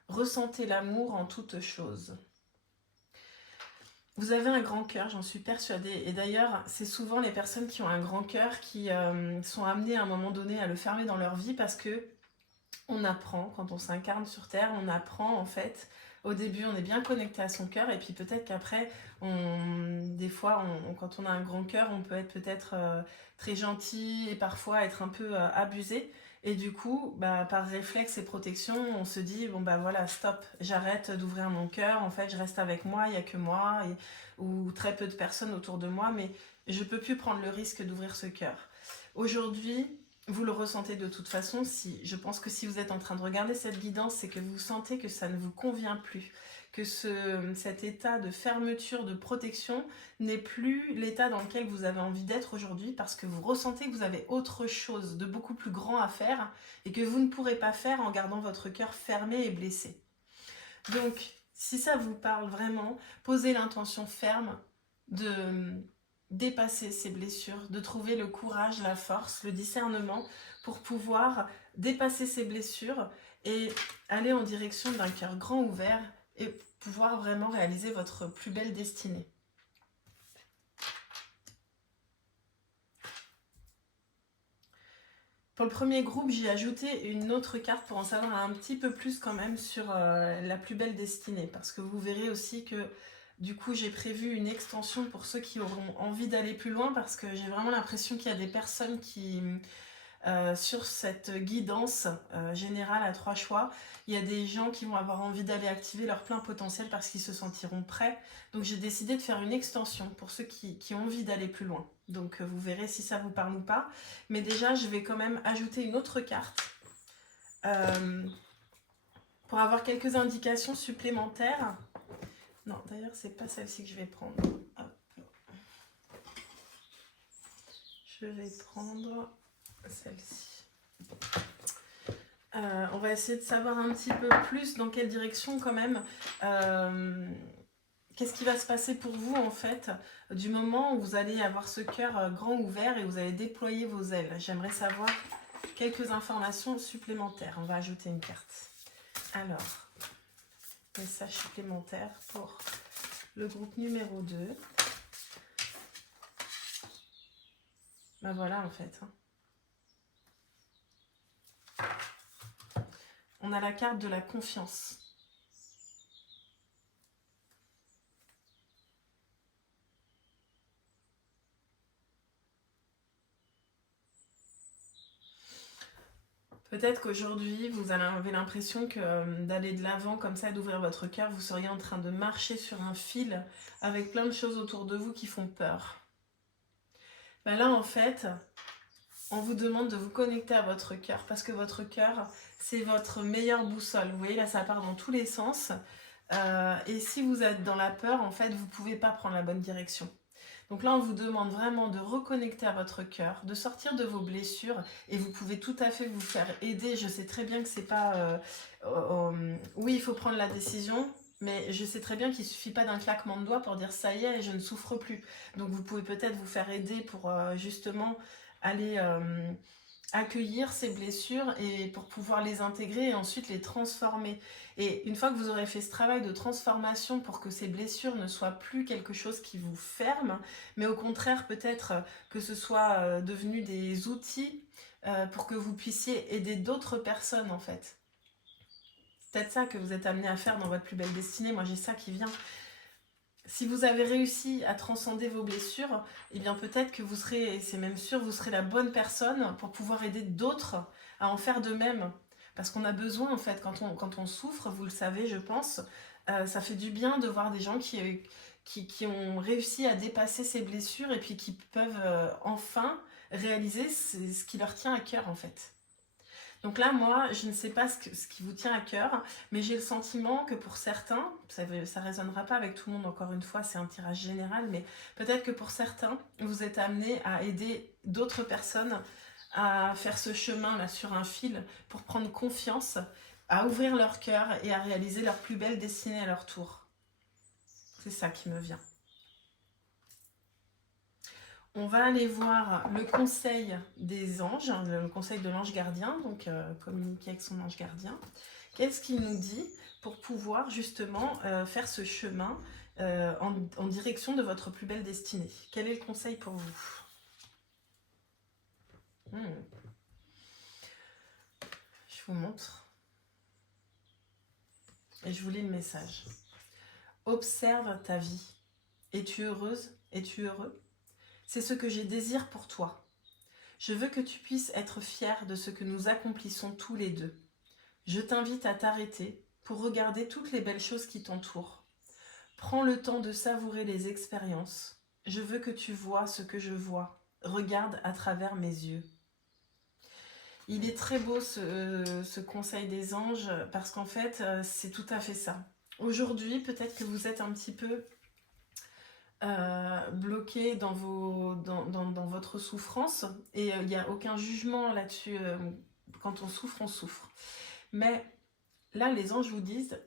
Ressentez l'amour en toutes choses. Vous avez un grand cœur, j'en suis persuadée. Et d'ailleurs, c'est souvent les personnes qui ont un grand cœur qui sont amenées à un moment donné à le fermer dans leur vie parce que on apprend, quand on s'incarne sur Terre, on apprend en fait. Au début, on est bien connecté à son cœur et puis peut-être qu'après, des fois, quand on a un grand cœur, on peut être peut-être très gentil et parfois être un peu abusé. Et du coup, par réflexe et protection, on se dit, bon bah voilà, stop, j'arrête d'ouvrir mon cœur, en fait je reste avec moi, il n'y a que moi, ou très peu de personnes autour de moi, mais je ne peux plus prendre le risque d'ouvrir ce cœur. Aujourd'hui, vous le ressentez de toute façon, je pense que si vous êtes en train de regarder cette guidance, c'est que vous sentez que ça ne vous convient plus, que cet état de fermeture, de protection n'est plus l'état dans lequel vous avez envie d'être aujourd'hui parce que vous ressentez que vous avez autre chose de beaucoup plus grand à faire et que vous ne pourrez pas faire en gardant votre cœur fermé et blessé. Donc, si ça vous parle vraiment, posez l'intention ferme de dépasser ces blessures, de trouver le courage, la force, le discernement pour pouvoir dépasser ces blessures et aller en direction d'un cœur grand ouvert et pouvoir vraiment réaliser votre plus belle destinée. Pour le premier groupe, j'ai ajouté une autre carte pour en savoir un petit peu plus quand même sur la plus belle destinée. Parce que vous verrez aussi que du coup, j'ai prévu une extension pour ceux qui auront envie d'aller plus loin. Parce que j'ai vraiment l'impression qu'il y a des personnes qui... sur cette guidance générale à 3 choix, il y a des gens qui vont avoir envie d'aller activer leur plein potentiel parce qu'ils se sentiront prêts. Donc j'ai décidé de faire une extension pour ceux qui ont envie d'aller plus loin. Donc vous verrez si ça vous parle ou pas. Mais déjà, je vais quand même ajouter une autre carte pour avoir quelques indications supplémentaires. Non, d'ailleurs, c'est pas celle-ci que je vais prendre. Hop. Je vais prendre celle-ci. On va essayer de savoir un petit peu plus dans quelle direction quand même. Qu'est-ce qui va se passer pour vous en fait du moment où vous allez avoir ce cœur grand ouvert et vous allez déployer vos ailes. J'aimerais savoir quelques informations supplémentaires. On va ajouter une carte. Alors, message supplémentaire pour le groupe numéro 2. Ben voilà en fait. On a la carte de la confiance. Peut-être qu'aujourd'hui, vous avez l'impression que d'aller de l'avant comme ça, d'ouvrir votre cœur, vous seriez en train de marcher sur un fil avec plein de choses autour de vous qui font peur. Ben là, en fait, on vous demande de vous connecter à votre cœur parce que votre cœur, c'est votre meilleure boussole. Vous voyez, là, ça part dans tous les sens. Et si vous êtes dans la peur, en fait, vous ne pouvez pas prendre la bonne direction. Donc là, on vous demande vraiment de reconnecter à votre cœur, de sortir de vos blessures et vous pouvez tout à fait vous faire aider. Je sais très bien que c'est pas... oui, il faut prendre la décision, mais je sais très bien qu'il ne suffit pas d'un claquement de doigts pour dire ça y est, je ne souffre plus. Donc vous pouvez peut-être vous faire aider pour justement aller accueillir ces blessures et pour pouvoir les intégrer et ensuite les transformer. Et une fois que vous aurez fait ce travail de transformation pour que ces blessures ne soient plus quelque chose qui vous ferme, mais au contraire peut-être que ce soit devenu des outils pour que vous puissiez aider d'autres personnes en fait. C'est peut-être ça que vous êtes amené à faire dans votre plus belle destinée. Moi j'ai ça qui vient. Si vous avez réussi à transcender vos blessures, eh bien peut-être que vous serez, et c'est même sûr, vous serez la bonne personne pour pouvoir aider d'autres à en faire de même. Parce qu'on a besoin, en fait, quand on souffre, vous le savez, je pense, ça fait du bien de voir des gens qui ont réussi à dépasser ces blessures et puis qui peuvent enfin réaliser ce qui leur tient à cœur, en fait. Donc là, moi, je ne sais pas ce qui vous tient à cœur, mais j'ai le sentiment que pour certains, ça ne résonnera pas avec tout le monde, encore une fois, c'est un tirage général, mais peut-être que pour certains, vous êtes amenés à aider d'autres personnes à faire ce chemin là sur un fil pour prendre confiance, à ouvrir leur cœur et à réaliser leur plus belle destinée à leur tour. C'est ça qui me vient. On va aller voir le conseil des anges, le conseil de l'ange gardien, donc communiquer avec son ange gardien. Qu'est-ce qu'il nous dit pour pouvoir justement faire ce chemin en direction de votre plus belle destinée? Quel est le conseil pour vous? Je vous montre. Et je vous lis le message. Observe ta vie. Es-tu heureuse? Es-tu heureux? C'est ce que j'ai désir pour toi. Je veux que tu puisses être fier de ce que nous accomplissons tous les deux. Je t'invite à t'arrêter pour regarder toutes les belles choses qui t'entourent. Prends le temps de savourer les expériences. Je veux que tu vois ce que je vois. Regarde à travers mes yeux. Il est très beau ce conseil des anges parce qu'en fait, c'est tout à fait ça. Aujourd'hui, peut-être que vous êtes un petit peu bloqué dans votre souffrance et il n'y a aucun jugement là-dessus. Quand on souffre. Mais là, les anges vous disent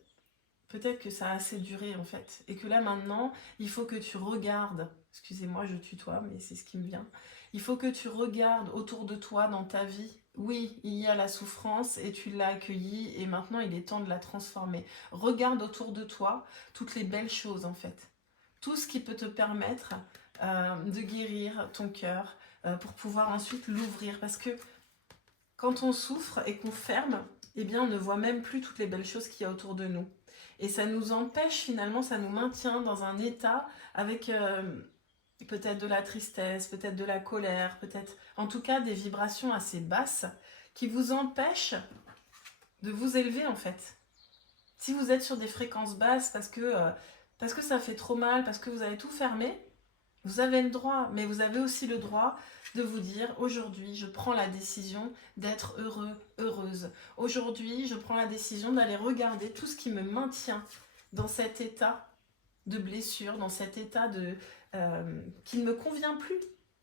peut-être que ça a assez duré en fait et que là maintenant, il faut que tu regardes. Excusez-moi, je tutoie, mais c'est ce qui me vient. Il faut que tu regardes autour de toi dans ta vie. Oui, il y a la souffrance et tu l'as accueillie et maintenant il est temps de la transformer. Regarde autour de toi toutes les belles choses en fait. Tout ce qui peut te permettre de guérir ton cœur pour pouvoir ensuite l'ouvrir. Parce que quand on souffre et qu'on ferme, eh bien on ne voit même plus toutes les belles choses qu'il y a autour de nous. Et ça nous empêche finalement, ça nous maintient dans un état avec peut-être de la tristesse, peut-être de la colère, peut-être en tout cas des vibrations assez basses qui vous empêchent de vous élever en fait. Si vous êtes sur des fréquences basses parce que ça fait trop mal, parce que vous avez tout fermé, vous avez le droit, mais vous avez aussi le droit de vous dire aujourd'hui je prends la décision d'être heureux, heureuse. Aujourd'hui je prends la décision d'aller regarder tout ce qui me maintient dans cet état de blessure, dans cet état qui ne me convient plus,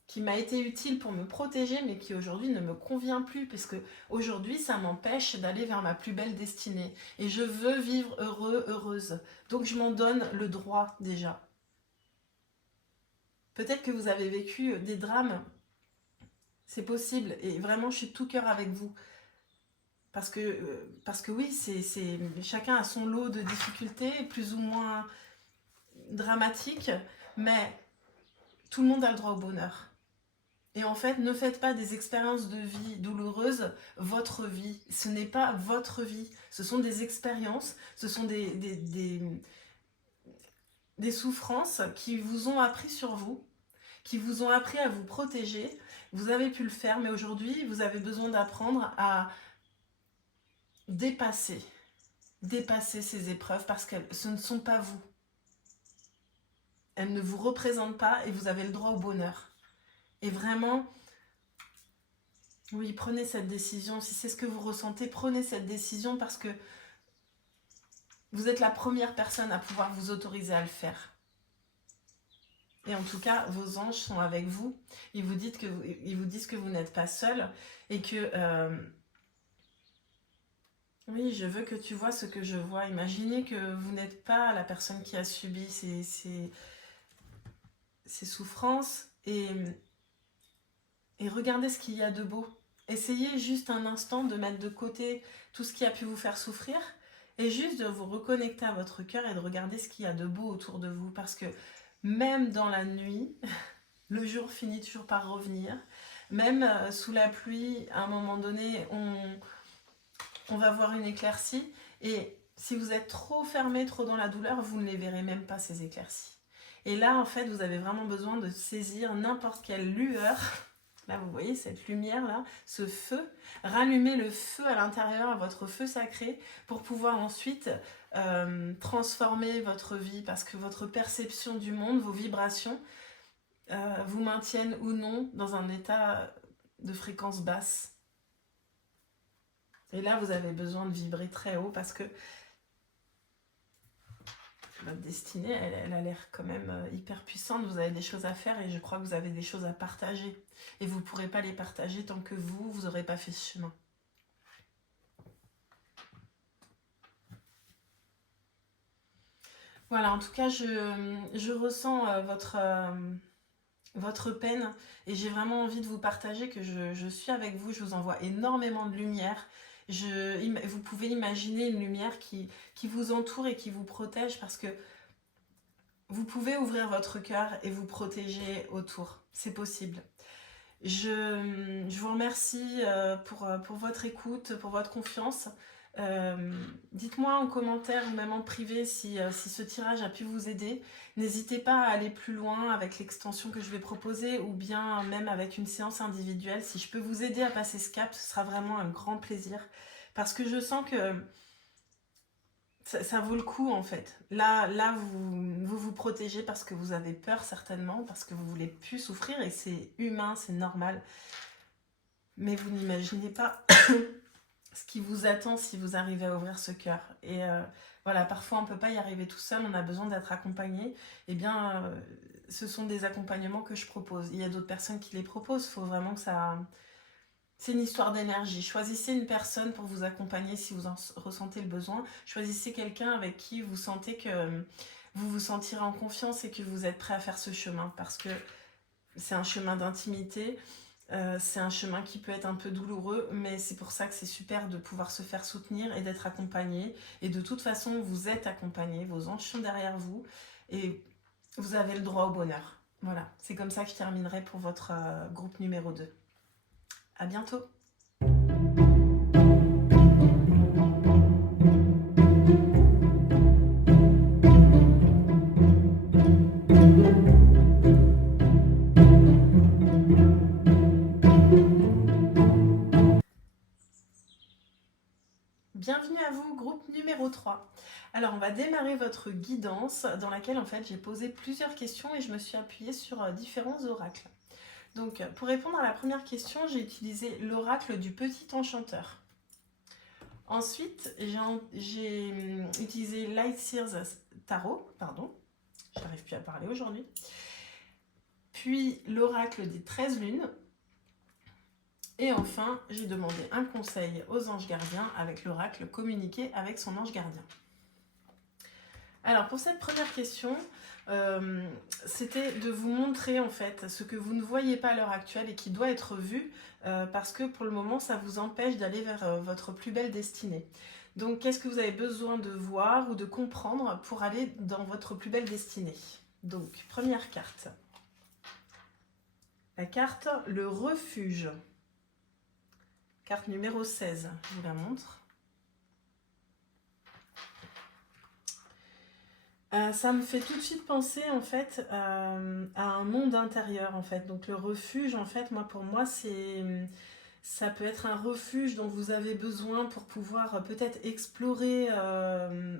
qui m'a été utile pour me protéger, mais qui aujourd'hui ne me convient plus, parce que aujourd'hui ça m'empêche d'aller vers ma plus belle destinée. Et je veux vivre heureux, heureuse. Donc je m'en donne le droit déjà. Peut-être que vous avez vécu des drames, c'est possible, et vraiment je suis de tout cœur avec vous. Parce que oui, chacun a son lot de difficultés, plus ou moins dramatiques, mais tout le monde a le droit au bonheur. Et en fait, ne faites pas des expériences de vie douloureuses votre vie. Ce n'est pas votre vie. Ce sont des expériences, ce sont des souffrances qui vous ont appris sur vous, qui vous ont appris à vous protéger. Vous avez pu le faire, mais aujourd'hui, vous avez besoin d'apprendre à dépasser ces épreuves parce que ce ne sont pas vous. Elles ne vous représentent pas et vous avez le droit au bonheur. Et vraiment, oui, prenez cette décision. Si c'est ce que vous ressentez, prenez cette décision parce que vous êtes la première personne à pouvoir vous autoriser à le faire. Et en tout cas, vos anges sont avec vous. Ils vous disent que vous n'êtes pas seul et que... oui, je veux que tu vois ce que je vois. Imaginez que vous n'êtes pas la personne qui a subi ces souffrances et regardez ce qu'il y a de beau. Essayez juste un instant de mettre de côté tout ce qui a pu vous faire souffrir et juste de vous reconnecter à votre cœur et de regarder ce qu'il y a de beau autour de vous. Parce que même dans la nuit, le jour finit toujours par revenir. Même sous la pluie, à un moment donné, on va voir une éclaircie. Et si vous êtes trop fermé, trop dans la douleur, vous ne les verrez même pas, ces éclaircies. Et là, en fait, vous avez vraiment besoin de saisir n'importe quelle lueur. Là, vous voyez cette lumière-là, ce feu. Rallumez le feu à l'intérieur, votre feu sacré, pour pouvoir ensuite transformer votre vie. Parce que votre perception du monde, vos vibrations, vous maintiennent ou non dans un état de fréquence basse. Et là, vous avez besoin de vibrer très haut parce que votre destinée, elle a l'air quand même hyper puissante. Vous avez des choses à faire et je crois que vous avez des choses à partager. Et vous ne pourrez pas les partager tant que vous n'aurez pas fait ce chemin. Voilà, en tout cas, je ressens votre peine et j'ai vraiment envie de vous partager que je suis avec vous. Je vous envoie énormément de lumière. Vous pouvez imaginer une lumière qui vous entoure et qui vous protège parce que vous pouvez ouvrir votre cœur et vous protéger autour. C'est possible. Je vous remercie pour votre écoute, pour votre confiance. Dites-moi en commentaire ou même en privé si ce tirage a pu vous aider. N'hésitez pas à aller plus loin avec l'extension que je vais proposer ou bien même avec une séance individuelle. Si je peux vous aider à passer ce cap, ce sera vraiment un grand plaisir. Parce que je sens que ça vaut le coup en fait. Là vous protégez parce que vous avez peur certainement, parce que vous voulez plus souffrir et c'est humain, c'est normal. Mais vous n'imaginez pas ce qui vous attend si vous arrivez à ouvrir ce cœur. Et voilà, parfois on ne peut pas y arriver tout seul, on a besoin d'être accompagné. Eh bien, ce sont des accompagnements que je propose. Il y a d'autres personnes qui les proposent, il faut vraiment que ça... C'est une histoire d'énergie. Choisissez une personne pour vous accompagner si vous en ressentez le besoin. Choisissez quelqu'un avec qui vous sentez que vous vous sentirez en confiance et que vous êtes prêt à faire ce chemin. Parce que c'est un chemin d'intimité, c'est un chemin qui peut être un peu douloureux, mais c'est pour ça que c'est super de pouvoir se faire soutenir et d'être accompagné. Et de toute façon, vous êtes accompagné, vos anges sont derrière vous et vous avez le droit au bonheur. Voilà, c'est comme ça que je terminerai pour votre groupe numéro 2. À bientôt. Bienvenue à vous, groupe numéro 3. Alors, on va démarrer votre guidance dans laquelle, en fait, j'ai posé plusieurs questions et je me suis appuyée sur différents oracles. Donc, pour répondre à la première question, j'ai utilisé l'oracle du petit enchanteur. Ensuite, j'ai utilisé Lightseers Tarot, pardon, j'arrive plus à parler aujourd'hui. Puis l'oracle des 13 lunes. Et enfin, j'ai demandé un conseil aux anges gardiens avec l'oracle communiquer avec son ange gardien. Alors pour cette première question, c'était de vous montrer en fait ce que vous ne voyez pas à l'heure actuelle et qui doit être vu parce que pour le moment ça vous empêche d'aller vers votre plus belle destinée. Donc qu'est-ce que vous avez besoin de voir ou de comprendre pour aller dans votre plus belle destinée? Donc première carte. La carte le refuge. Carte numéro 16, je vous la montre. Ça me fait tout de suite penser en fait à un monde intérieur en fait. Donc le refuge en fait, pour moi c'est Ça peut être un refuge dont vous avez besoin pour pouvoir peut-être explorer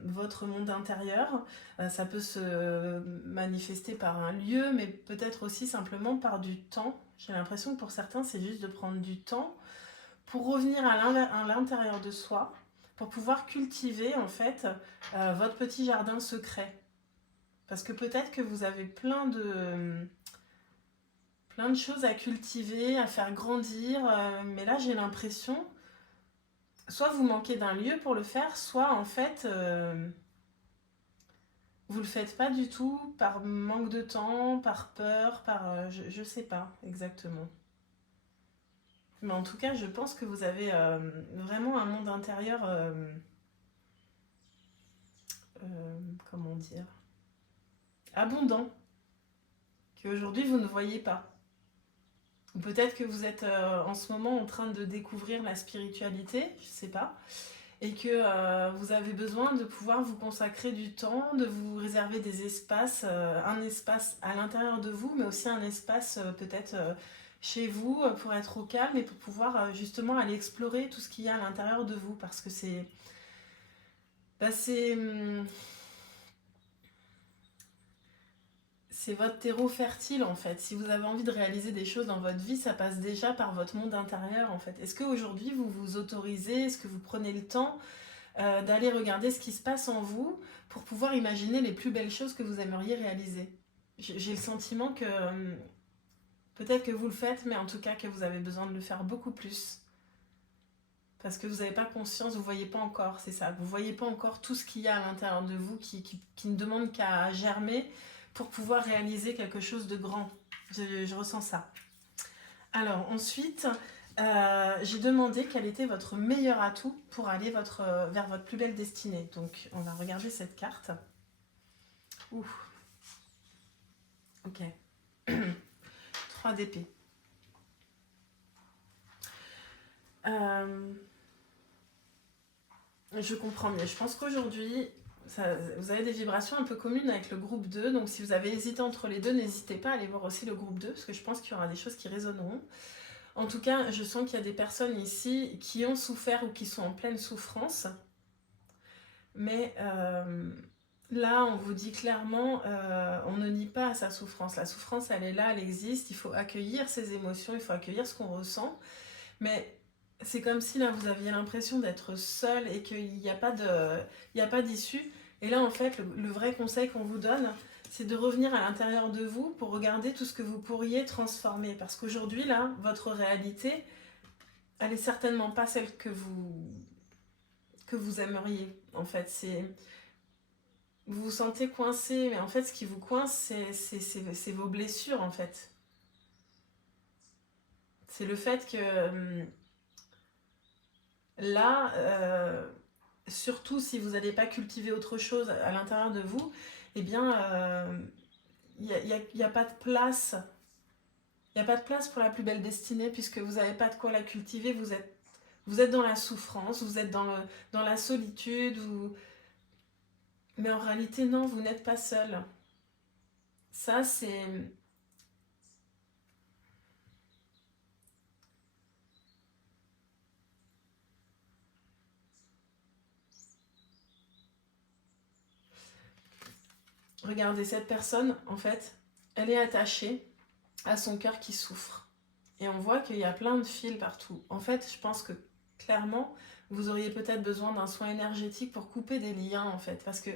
votre monde intérieur. Ça peut se manifester par un lieu, mais peut-être aussi simplement par du temps. J'ai l'impression que pour certains, c'est juste de prendre du temps pour revenir à l'intérieur de soi, pour pouvoir cultiver en fait votre petit jardin secret. Parce que peut-être que vous avez plein de choses à cultiver, à faire grandir, mais là j'ai l'impression, soit vous manquez d'un lieu pour le faire, soit en fait vous le faites pas du tout par manque de temps, par peur, je sais pas exactement. Mais en tout cas, je pense que vous avez vraiment un monde intérieur, comment dire, abondant, qu'aujourd'hui vous ne voyez pas. Ou peut-être que vous êtes en ce moment en train de découvrir la spiritualité, je sais pas, et que vous avez besoin de pouvoir vous consacrer du temps, de vous réserver des espaces, un espace à l'intérieur de vous, mais aussi un espace peut-être chez vous pour être au calme et pour pouvoir justement aller explorer tout ce qu'il y a à l'intérieur de vous, parce que c'est votre terreau fertile en fait. Si vous avez envie de réaliser des choses dans votre vie, ça passe déjà par votre monde intérieur en fait. Est-ce qu'aujourd'hui vous vous autorisez, est-ce que vous prenez le temps d'aller regarder ce qui se passe en vous pour pouvoir imaginer les plus belles choses que vous aimeriez réaliser? J'ai le sentiment que peut-être que vous le faites, mais en tout cas que vous avez besoin de le faire beaucoup plus. Parce que vous n'avez pas conscience, vous ne voyez pas encore, c'est ça. Vous ne voyez pas encore tout ce qu'il y a à l'intérieur de vous qui ne demande qu'à germer pour pouvoir réaliser quelque chose de grand. Je ressens ça. Alors ensuite, j'ai demandé quel était votre meilleur atout pour aller vers votre plus belle destinée. Donc on va regarder cette carte. Ouh. Ok. 3 d'épée. Je comprends mieux. Je pense qu'aujourd'hui, vous avez des vibrations un peu communes avec le groupe 2. Donc si vous avez hésité entre les deux, n'hésitez pas à aller voir aussi le groupe 2, parce que je pense qu'il y aura des choses qui résonneront. En tout cas, je sens qu'il y a des personnes ici qui ont souffert ou qui sont en pleine souffrance. Mais là, on vous dit clairement, on ne nie pas sa souffrance. La souffrance, elle est là, elle existe. Il faut accueillir ses émotions, il faut accueillir ce qu'on ressent. Mais c'est comme si là, vous aviez l'impression d'être seul et qu'il n'y a pas d'issue. Et là, en fait, le vrai conseil qu'on vous donne, c'est de revenir à l'intérieur de vous pour regarder tout ce que vous pourriez transformer. Parce qu'aujourd'hui, là, votre réalité, elle est certainement pas celle que vous aimeriez. En fait, vous vous sentez coincé, mais en fait, ce qui vous coince, c'est vos blessures, en fait. C'est le fait que là, surtout si vous n'allez pas cultiver autre chose à l'intérieur de vous, eh bien, il n'y a pas de place. Il n'y a pas de place pour la plus belle destinée puisque vous n'avez pas de quoi la cultiver. Vous êtes dans la souffrance, vous êtes dans la solitude. Mais en réalité, non, vous n'êtes pas seul. Ça, c'est... Regardez, cette personne, en fait, elle est attachée à son cœur qui souffre. Et on voit qu'il y a plein de fils partout. En fait, je pense que clairement, vous auriez peut-être besoin d'un soin énergétique pour couper des liens, en fait. Parce que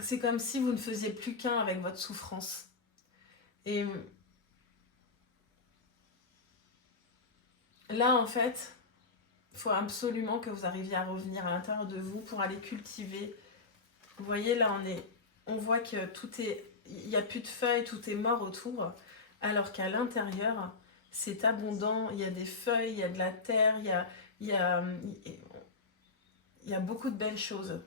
c'est comme si vous ne faisiez plus qu'un avec votre souffrance. Et là, en fait, il faut absolument que vous arriviez à revenir à l'intérieur de vous pour aller cultiver. Vous voyez, là, on voit que il n'y a plus de feuilles, tout est mort autour, alors qu'à l'intérieur, c'est abondant, il y a des feuilles, il y a de la terre, il y a beaucoup de belles choses.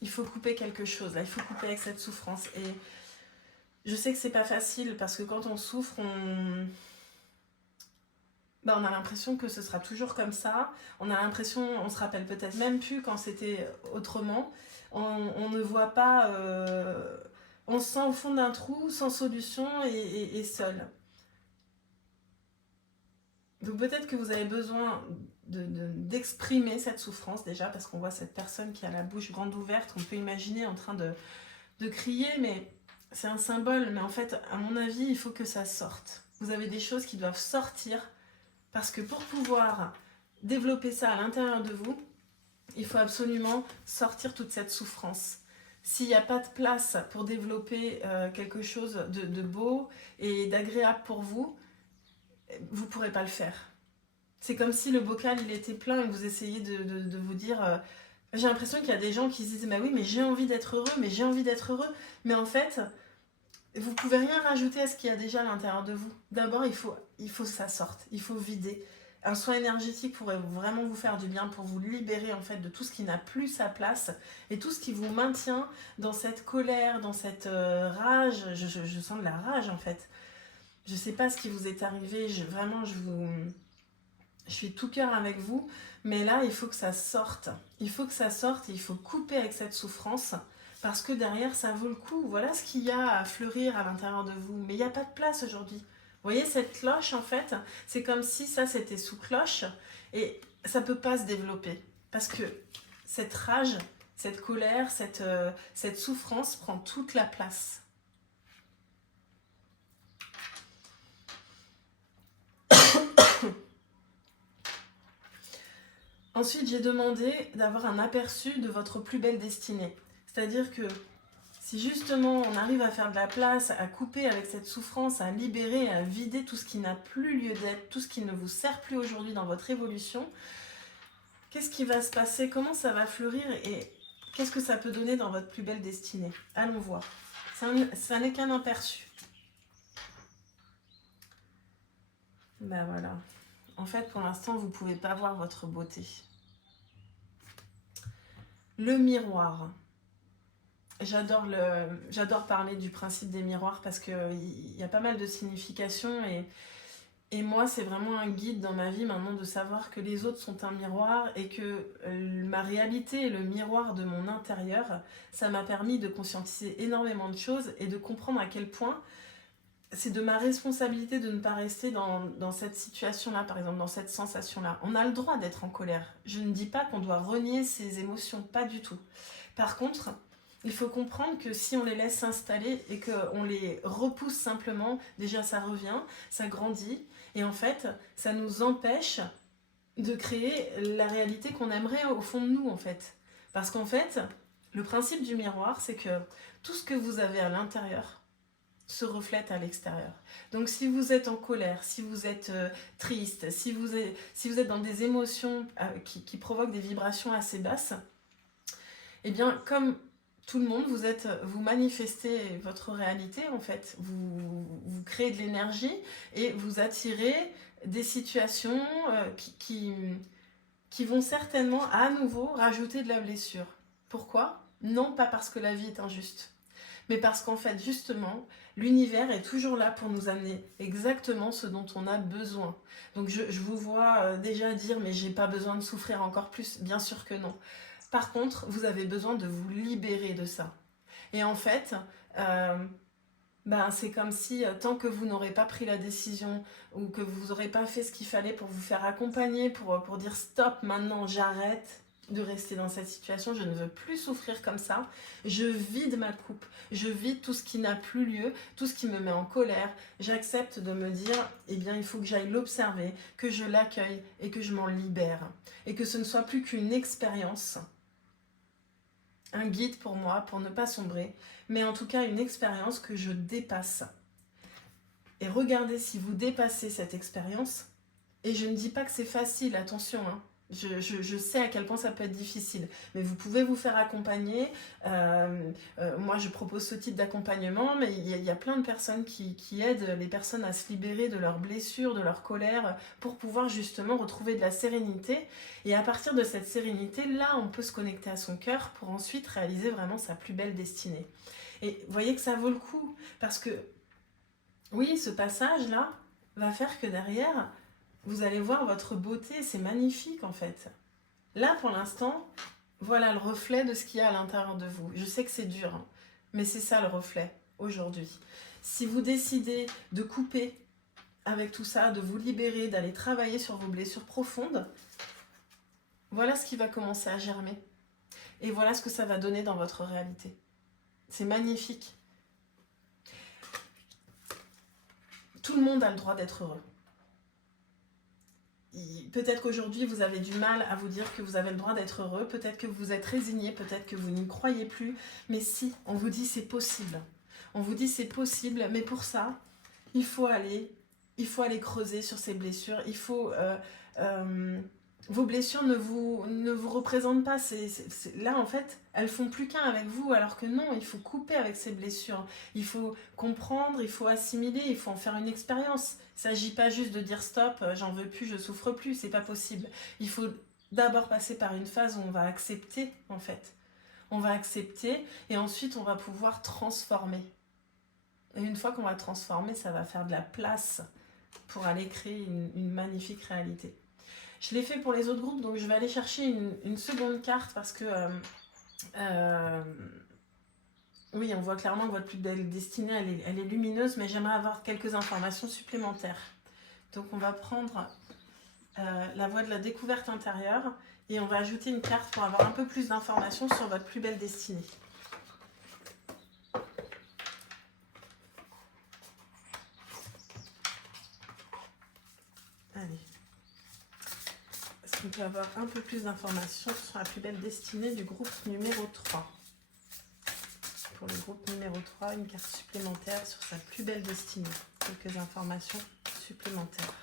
Il faut couper quelque chose, là, il faut couper avec cette souffrance. Et je sais que c'est pas facile, parce que quand on souffre, on a l'impression que ce sera toujours comme ça. On a l'impression, on se rappelle peut-être même plus quand c'était autrement. On ne voit pas... on se sent au fond d'un trou, sans solution et seul. Donc peut-être que vous avez besoin d'exprimer cette souffrance déjà, parce qu'on voit cette personne qui a la bouche grande ouverte, on peut imaginer en train de crier, mais c'est un symbole. Mais en fait, à mon avis, il faut que ça sorte. Vous avez des choses qui doivent sortir, parce que pour pouvoir développer ça à l'intérieur de vous, il faut absolument sortir toute cette souffrance. S'il n'y a pas de place pour développer quelque chose de beau et d'agréable pour vous, vous ne pourrez pas le faire. C'est comme si le bocal il était plein et vous essayez de vous dire... j'ai l'impression qu'il y a des gens qui se disent « Bah oui, mais j'ai envie d'être heureux, mais j'ai envie d'être heureux. » Mais en fait, vous ne pouvez rien rajouter à ce qu'il y a déjà à l'intérieur de vous. D'abord, il faut que ça sorte, il faut vider. Un soin énergétique pourrait vraiment vous faire du bien pour vous libérer en fait de tout ce qui n'a plus sa place et tout ce qui vous maintient dans cette colère, dans cette rage. Je sens de la rage en fait. Je ne sais pas ce qui vous est arrivé, je suis tout cœur avec vous, mais là il faut que ça sorte. Il faut que ça sorte et il faut couper avec cette souffrance parce que derrière ça vaut le coup. Voilà ce qu'il y a à fleurir à l'intérieur de vous, mais il n'y a pas de place aujourd'hui. Vous voyez cette cloche en fait, c'est comme si ça c'était sous cloche et ça ne peut pas se développer parce que cette rage, cette colère, cette souffrance prend toute la place. Ensuite, j'ai demandé d'avoir un aperçu de votre plus belle destinée. C'est-à-dire que si justement on arrive à faire de la place, à couper avec cette souffrance, à libérer, à vider tout ce qui n'a plus lieu d'être, tout ce qui ne vous sert plus aujourd'hui dans votre évolution, qu'est-ce qui va se passer? Comment ça va fleurir et qu'est-ce que ça peut donner dans votre plus belle destinée? Allons voir. Ça n'est qu'un aperçu. Ben voilà. En fait, pour l'instant, vous ne pouvez pas voir votre beauté. Le miroir. J'adore parler du principe des miroirs parce qu'il y a pas mal de significations et moi, c'est vraiment un guide dans ma vie maintenant de savoir que les autres sont un miroir et que ma réalité est le miroir de mon intérieur. Ça m'a permis de conscientiser énormément de choses et de comprendre à quel point c'est de ma responsabilité de ne pas rester dans cette situation-là, par exemple, dans cette sensation-là. On a le droit d'être en colère. Je ne dis pas qu'on doit renier ses émotions, pas du tout. Par contre, il faut comprendre que si on les laisse s'installer et qu'on les repousse simplement, déjà ça revient, ça grandit, et en fait, ça nous empêche de créer la réalité qu'on aimerait au fond de nous, en fait. Parce qu'en fait, le principe du miroir, c'est que tout ce que vous avez à l'intérieur se reflète à l'extérieur. Donc si vous êtes en colère, si vous êtes triste, si vous êtes dans des émotions qui provoquent des vibrations assez basses, eh bien comme tout le monde, vous manifestez votre réalité en fait. Vous créez de l'énergie et vous attirez des situations qui vont certainement à nouveau rajouter de la blessure. Pourquoi? Non pas parce que la vie est injuste, mais parce qu'en fait, justement, l'univers est toujours là pour nous amener exactement ce dont on a besoin. Donc je vous vois déjà dire, mais j'ai pas besoin de souffrir encore plus. Bien sûr que non. Par contre, vous avez besoin de vous libérer de ça. Et en fait, c'est comme si tant que vous n'aurez pas pris la décision ou que vous n'aurez pas fait ce qu'il fallait pour vous faire accompagner, pour dire stop, maintenant j'arrête de rester dans cette situation, je ne veux plus souffrir comme ça, je vide ma coupe, je vide tout ce qui n'a plus lieu, tout ce qui me met en colère, j'accepte de me dire, eh bien il faut que j'aille l'observer, que je l'accueille et que je m'en libère, et que ce ne soit plus qu'une expérience, un guide pour moi, pour ne pas sombrer, mais en tout cas une expérience que je dépasse. Et regardez si vous dépassez cette expérience, et je ne dis pas que c'est facile, attention, hein. Je sais à quel point ça peut être difficile, mais vous pouvez vous faire accompagner. Moi, je propose ce type d'accompagnement, mais il y a plein de personnes qui aident les personnes à se libérer de leurs blessures, de leur colère, pour pouvoir justement retrouver de la sérénité. Et à partir de cette sérénité, là, on peut se connecter à son cœur pour ensuite réaliser vraiment sa plus belle destinée. Et vous voyez que ça vaut le coup, parce que, oui, ce passage-là va faire que derrière... vous allez voir votre beauté, c'est magnifique en fait. Là, pour l'instant, voilà le reflet de ce qu'il y a à l'intérieur de vous. Je sais que c'est dur, hein, mais c'est ça le reflet aujourd'hui. Si vous décidez de couper avec tout ça, de vous libérer, d'aller travailler sur vos blessures profondes, voilà ce qui va commencer à germer. Et voilà ce que ça va donner dans votre réalité. C'est magnifique. Tout le monde a le droit d'être heureux. Peut-être qu'aujourd'hui vous avez du mal à vous dire que vous avez le droit d'être heureux, peut-être que vous êtes résigné, peut-être que vous n'y croyez plus, mais si, on vous dit c'est possible. On vous dit c'est possible, mais pour ça, il faut aller creuser sur ces blessures, vos blessures ne vous représentent pas. Là, en fait, elles font plus qu'un avec vous, alors que non, il faut couper avec ces blessures. Il faut comprendre, il faut assimiler, il faut en faire une expérience. Il ne s'agit pas juste de dire stop, j'en veux plus, je souffre plus, c'est pas possible. Il faut d'abord passer par une phase où on va accepter, en fait. On va accepter et ensuite on va pouvoir transformer. Et une fois qu'on va transformer, ça va faire de la place pour aller créer une magnifique réalité. Je l'ai fait pour les autres groupes, donc je vais aller chercher une seconde carte parce que oui, on voit clairement que votre plus belle destinée, elle est lumineuse, mais j'aimerais avoir quelques informations supplémentaires. Donc on va prendre la voie de la découverte intérieure et on va ajouter une carte pour avoir un peu plus d'informations sur votre plus belle destinée. Allez. Est-ce qu'on peut avoir un peu plus d'informations sur la plus belle destinée du groupe numéro 3 ? Pour le groupe numéro 3, une carte supplémentaire sur sa plus belle destinée. Quelques informations supplémentaires.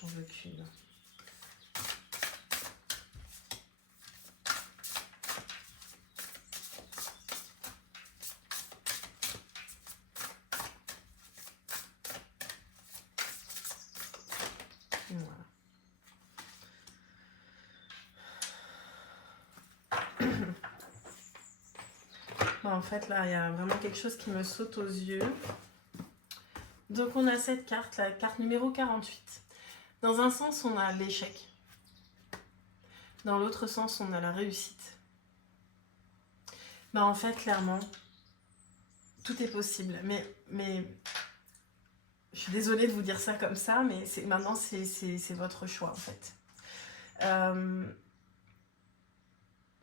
J'en veux qu'une. Voilà. Bon, en fait, là, il y a vraiment quelque chose qui me saute aux yeux. Donc, on a cette carte, la carte numéro 48. Dans un sens, on a l'échec. Dans l'autre sens, on a la réussite. En fait, clairement, tout est possible. Mais je suis désolée de vous dire ça comme ça, mais maintenant, c'est votre choix, en fait.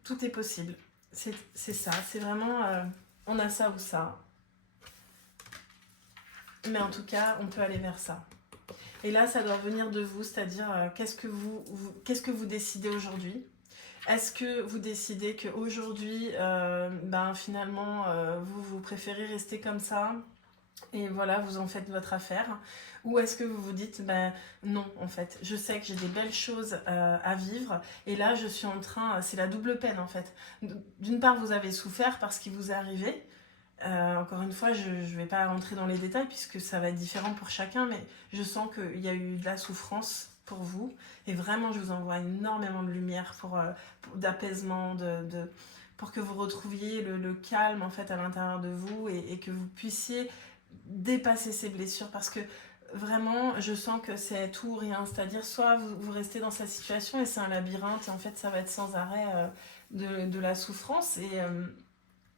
Tout est possible. C'est ça. C'est vraiment... on a ça ou ça. Mais en tout cas, on peut aller vers ça. Et là, ça doit venir de vous, c'est-à-dire qu'est-ce que vous décidez aujourd'hui ? Est-ce que vous décidez qu'aujourd'hui, finalement, vous préférez rester comme ça et voilà, vous en faites votre affaire ? Ou est-ce que vous vous dites, non, en fait, je sais que j'ai des belles choses à vivre et là, je suis en train, c'est la double peine, en fait. D'une part, vous avez souffert parce qu'il vous est arrivé. Encore une fois, je ne vais pas rentrer dans les détails puisque ça va être différent pour chacun, mais je sens qu'il y a eu de la souffrance pour vous et vraiment je vous envoie énormément de lumière d'apaisement, pour que vous retrouviez le calme en fait à l'intérieur de vous et que vous puissiez dépasser ces blessures parce que vraiment je sens que c'est tout ou rien, c'est-à-dire soit vous restez dans cette situation et c'est un labyrinthe et en fait ça va être sans arrêt de la souffrance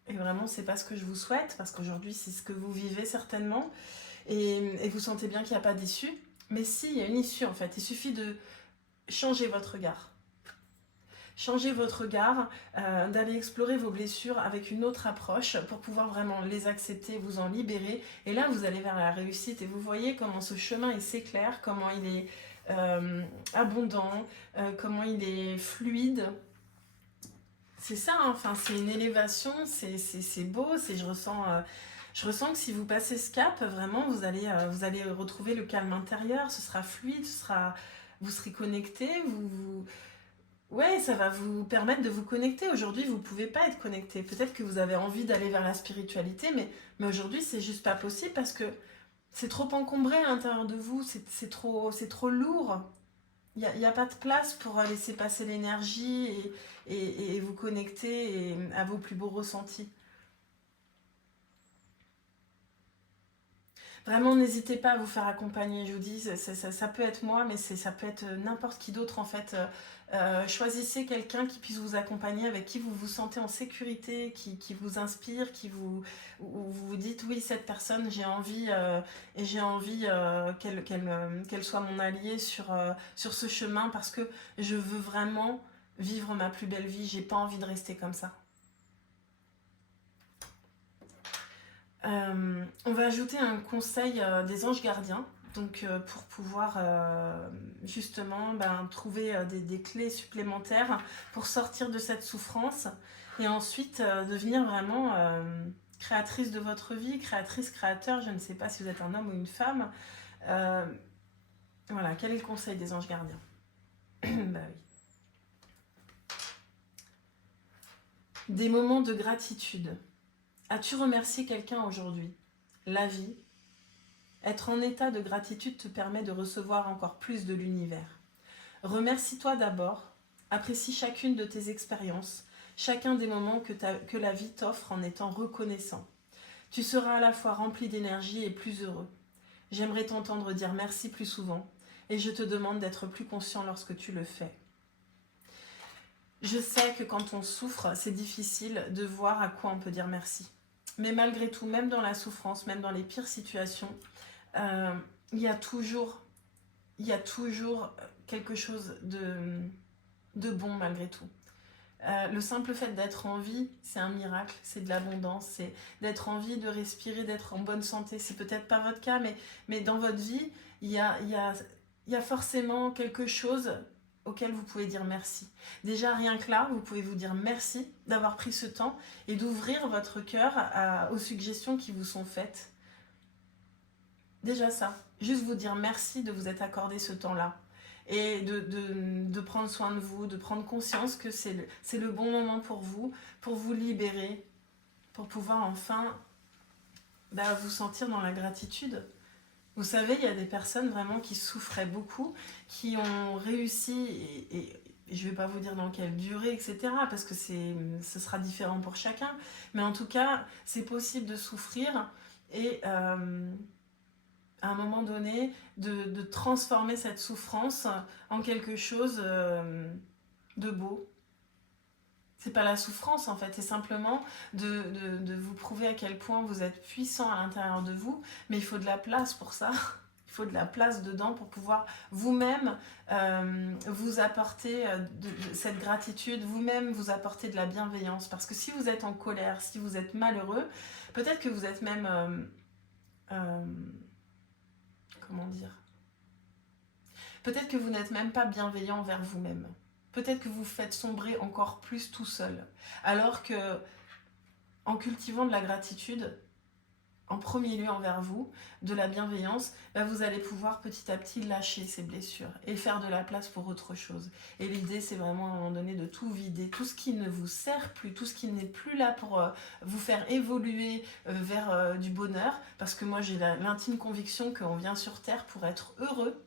et vraiment, c'est pas ce que je vous souhaite, parce qu'aujourd'hui, c'est ce que vous vivez certainement, et vous sentez bien qu'il n'y a pas d'issue. Mais si, il y a une issue en fait. Il suffit de changer votre regard. Changer votre regard, d'aller explorer vos blessures avec une autre approche pour pouvoir vraiment les accepter, vous en libérer. Et là, vous allez vers la réussite et vous voyez comment ce chemin il s'éclaire, comment il est abondant, comment il est fluide. C'est ça, hein. Enfin, c'est une élévation, c'est beau, je ressens que si vous passez ce cap, vraiment, vous allez retrouver le calme intérieur, ce sera fluide, vous serez connecté, ouais, ça va vous permettre de vous connecter. Aujourd'hui, vous ne pouvez pas être connecté. Peut-être que vous avez envie d'aller vers la spiritualité, mais aujourd'hui, c'est juste pas possible parce que c'est trop encombré à l'intérieur de vous, c'est trop lourd. Il n'y a pas de place pour laisser passer l'énergie et vous connecter à vos plus beaux ressentis. Vraiment, n'hésitez pas à vous faire accompagner, je vous dis, ça peut être moi, mais ça peut être n'importe qui d'autre en fait. Choisissez quelqu'un qui puisse vous accompagner, avec qui vous vous sentez en sécurité, qui vous inspire, où vous vous dites oui, cette personne, j'ai envie et j'ai envie qu'elle soit mon alliée sur ce chemin, parce que je veux vraiment vivre ma plus belle vie, j'ai pas envie de rester comme ça. On va ajouter un conseil des anges gardiens, donc pour pouvoir justement trouver des clés supplémentaires pour sortir de cette souffrance et ensuite devenir vraiment créatrice de votre vie, créatrice, créateur, je ne sais pas si vous êtes un homme ou une femme. Voilà, quel est le conseil des anges gardiens? Bah oui. Des moments de gratitude. As-tu remercié quelqu'un aujourd'hui? La vie. Être en état de gratitude te permet de recevoir encore plus de l'univers. Remercie-toi d'abord, apprécie chacune de tes expériences, chacun des moments que la vie t'offre en étant reconnaissant. Tu seras à la fois rempli d'énergie et plus heureux. J'aimerais t'entendre dire merci plus souvent et je te demande d'être plus conscient lorsque tu le fais. Je sais que quand on souffre, c'est difficile de voir à quoi on peut dire merci. Mais malgré tout, même dans la souffrance, même dans les pires situations, il y a toujours quelque chose de bon malgré tout. Le simple fait d'être en vie, c'est un miracle, c'est de l'abondance, c'est d'être en vie, de respirer, d'être en bonne santé. C'est peut-être pas votre cas, mais dans votre vie, il y a forcément quelque chose auquel vous pouvez dire merci. Déjà, rien que là, vous pouvez vous dire merci d'avoir pris ce temps et d'ouvrir votre cœur aux suggestions qui vous sont faites. Déjà ça, juste vous dire merci de vous être accordé ce temps-là et de prendre soin de vous, de prendre conscience que c'est le bon moment pour vous libérer, pour pouvoir enfin vous sentir dans la gratitude. Vous savez, il y a des personnes vraiment qui souffraient beaucoup, qui ont réussi, et je ne vais pas vous dire dans quelle durée, etc., parce que ce sera différent pour chacun, mais en tout cas, c'est possible de souffrir et à un moment donné, de transformer cette souffrance en quelque chose de beau. C'est pas la souffrance en fait, c'est simplement de vous prouver à quel point vous êtes puissant à l'intérieur de vous, mais il faut de la place pour ça. Il faut de la place dedans pour pouvoir vous-même vous apporter cette gratitude, vous-même vous apporter de la bienveillance. Parce que si vous êtes en colère, si vous êtes malheureux, peut-être que vous êtes même... comment dire? Peut-être que vous n'êtes même pas bienveillant envers vous-même. Peut-être que vous faites sombrer encore plus tout seul. Alors que, en cultivant de la gratitude, en premier lieu envers vous, de la bienveillance, vous allez pouvoir petit à petit lâcher ces blessures et faire de la place pour autre chose. Et l'idée, c'est vraiment à un moment donné de tout vider, tout ce qui ne vous sert plus, tout ce qui n'est plus là pour vous faire évoluer vers du bonheur. Parce que moi, j'ai l'intime conviction qu'on vient sur Terre pour être heureux.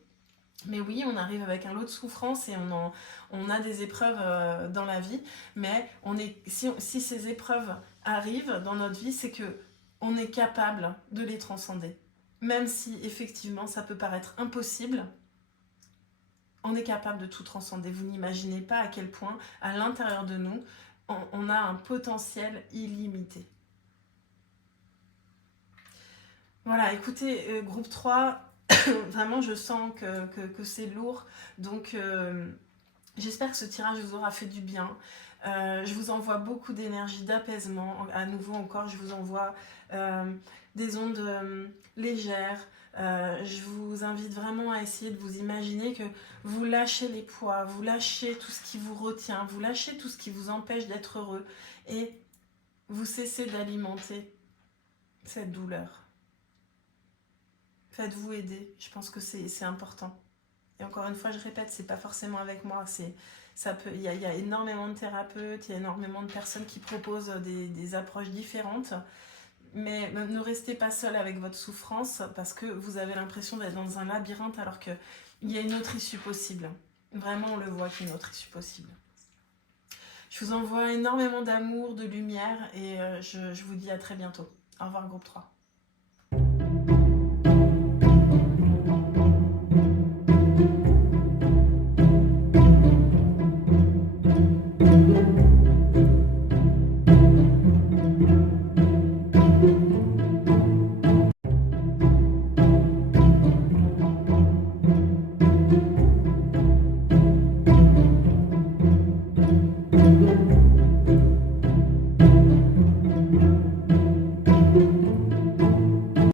Mais oui, on arrive avec un lot de souffrance et on a des épreuves dans la vie. Mais si ces épreuves arrivent dans notre vie, c'est que on est capable de les transcender. Même si effectivement ça peut paraître impossible, on est capable de tout transcender. Vous n'imaginez pas à quel point, à l'intérieur de nous, on a un potentiel illimité. Voilà, écoutez, groupe 3, vraiment je sens que c'est lourd. Donc j'espère que ce tirage vous aura fait du bien. Je vous envoie beaucoup d'énergie, d'apaisement. À nouveau encore, je vous envoie des ondes légères. Je vous invite vraiment à essayer de vous imaginer que vous lâchez les poids, vous lâchez tout ce qui vous retient, vous lâchez tout ce qui vous empêche d'être heureux et vous cessez d'alimenter cette douleur. Faites-vous aider, je pense que c'est important. Et encore une fois, je répète, c'est pas forcément avec moi, il y a énormément de thérapeutes, il y a énormément de personnes qui proposent des approches différentes. Mais ne restez pas seul avec votre souffrance parce que vous avez l'impression d'être dans un labyrinthe alors qu'il y a une autre issue possible. Vraiment, on le voit qu'il y a une autre issue possible. Je vous envoie énormément d'amour, de lumière et je vous dis à très bientôt. Au revoir groupe 3.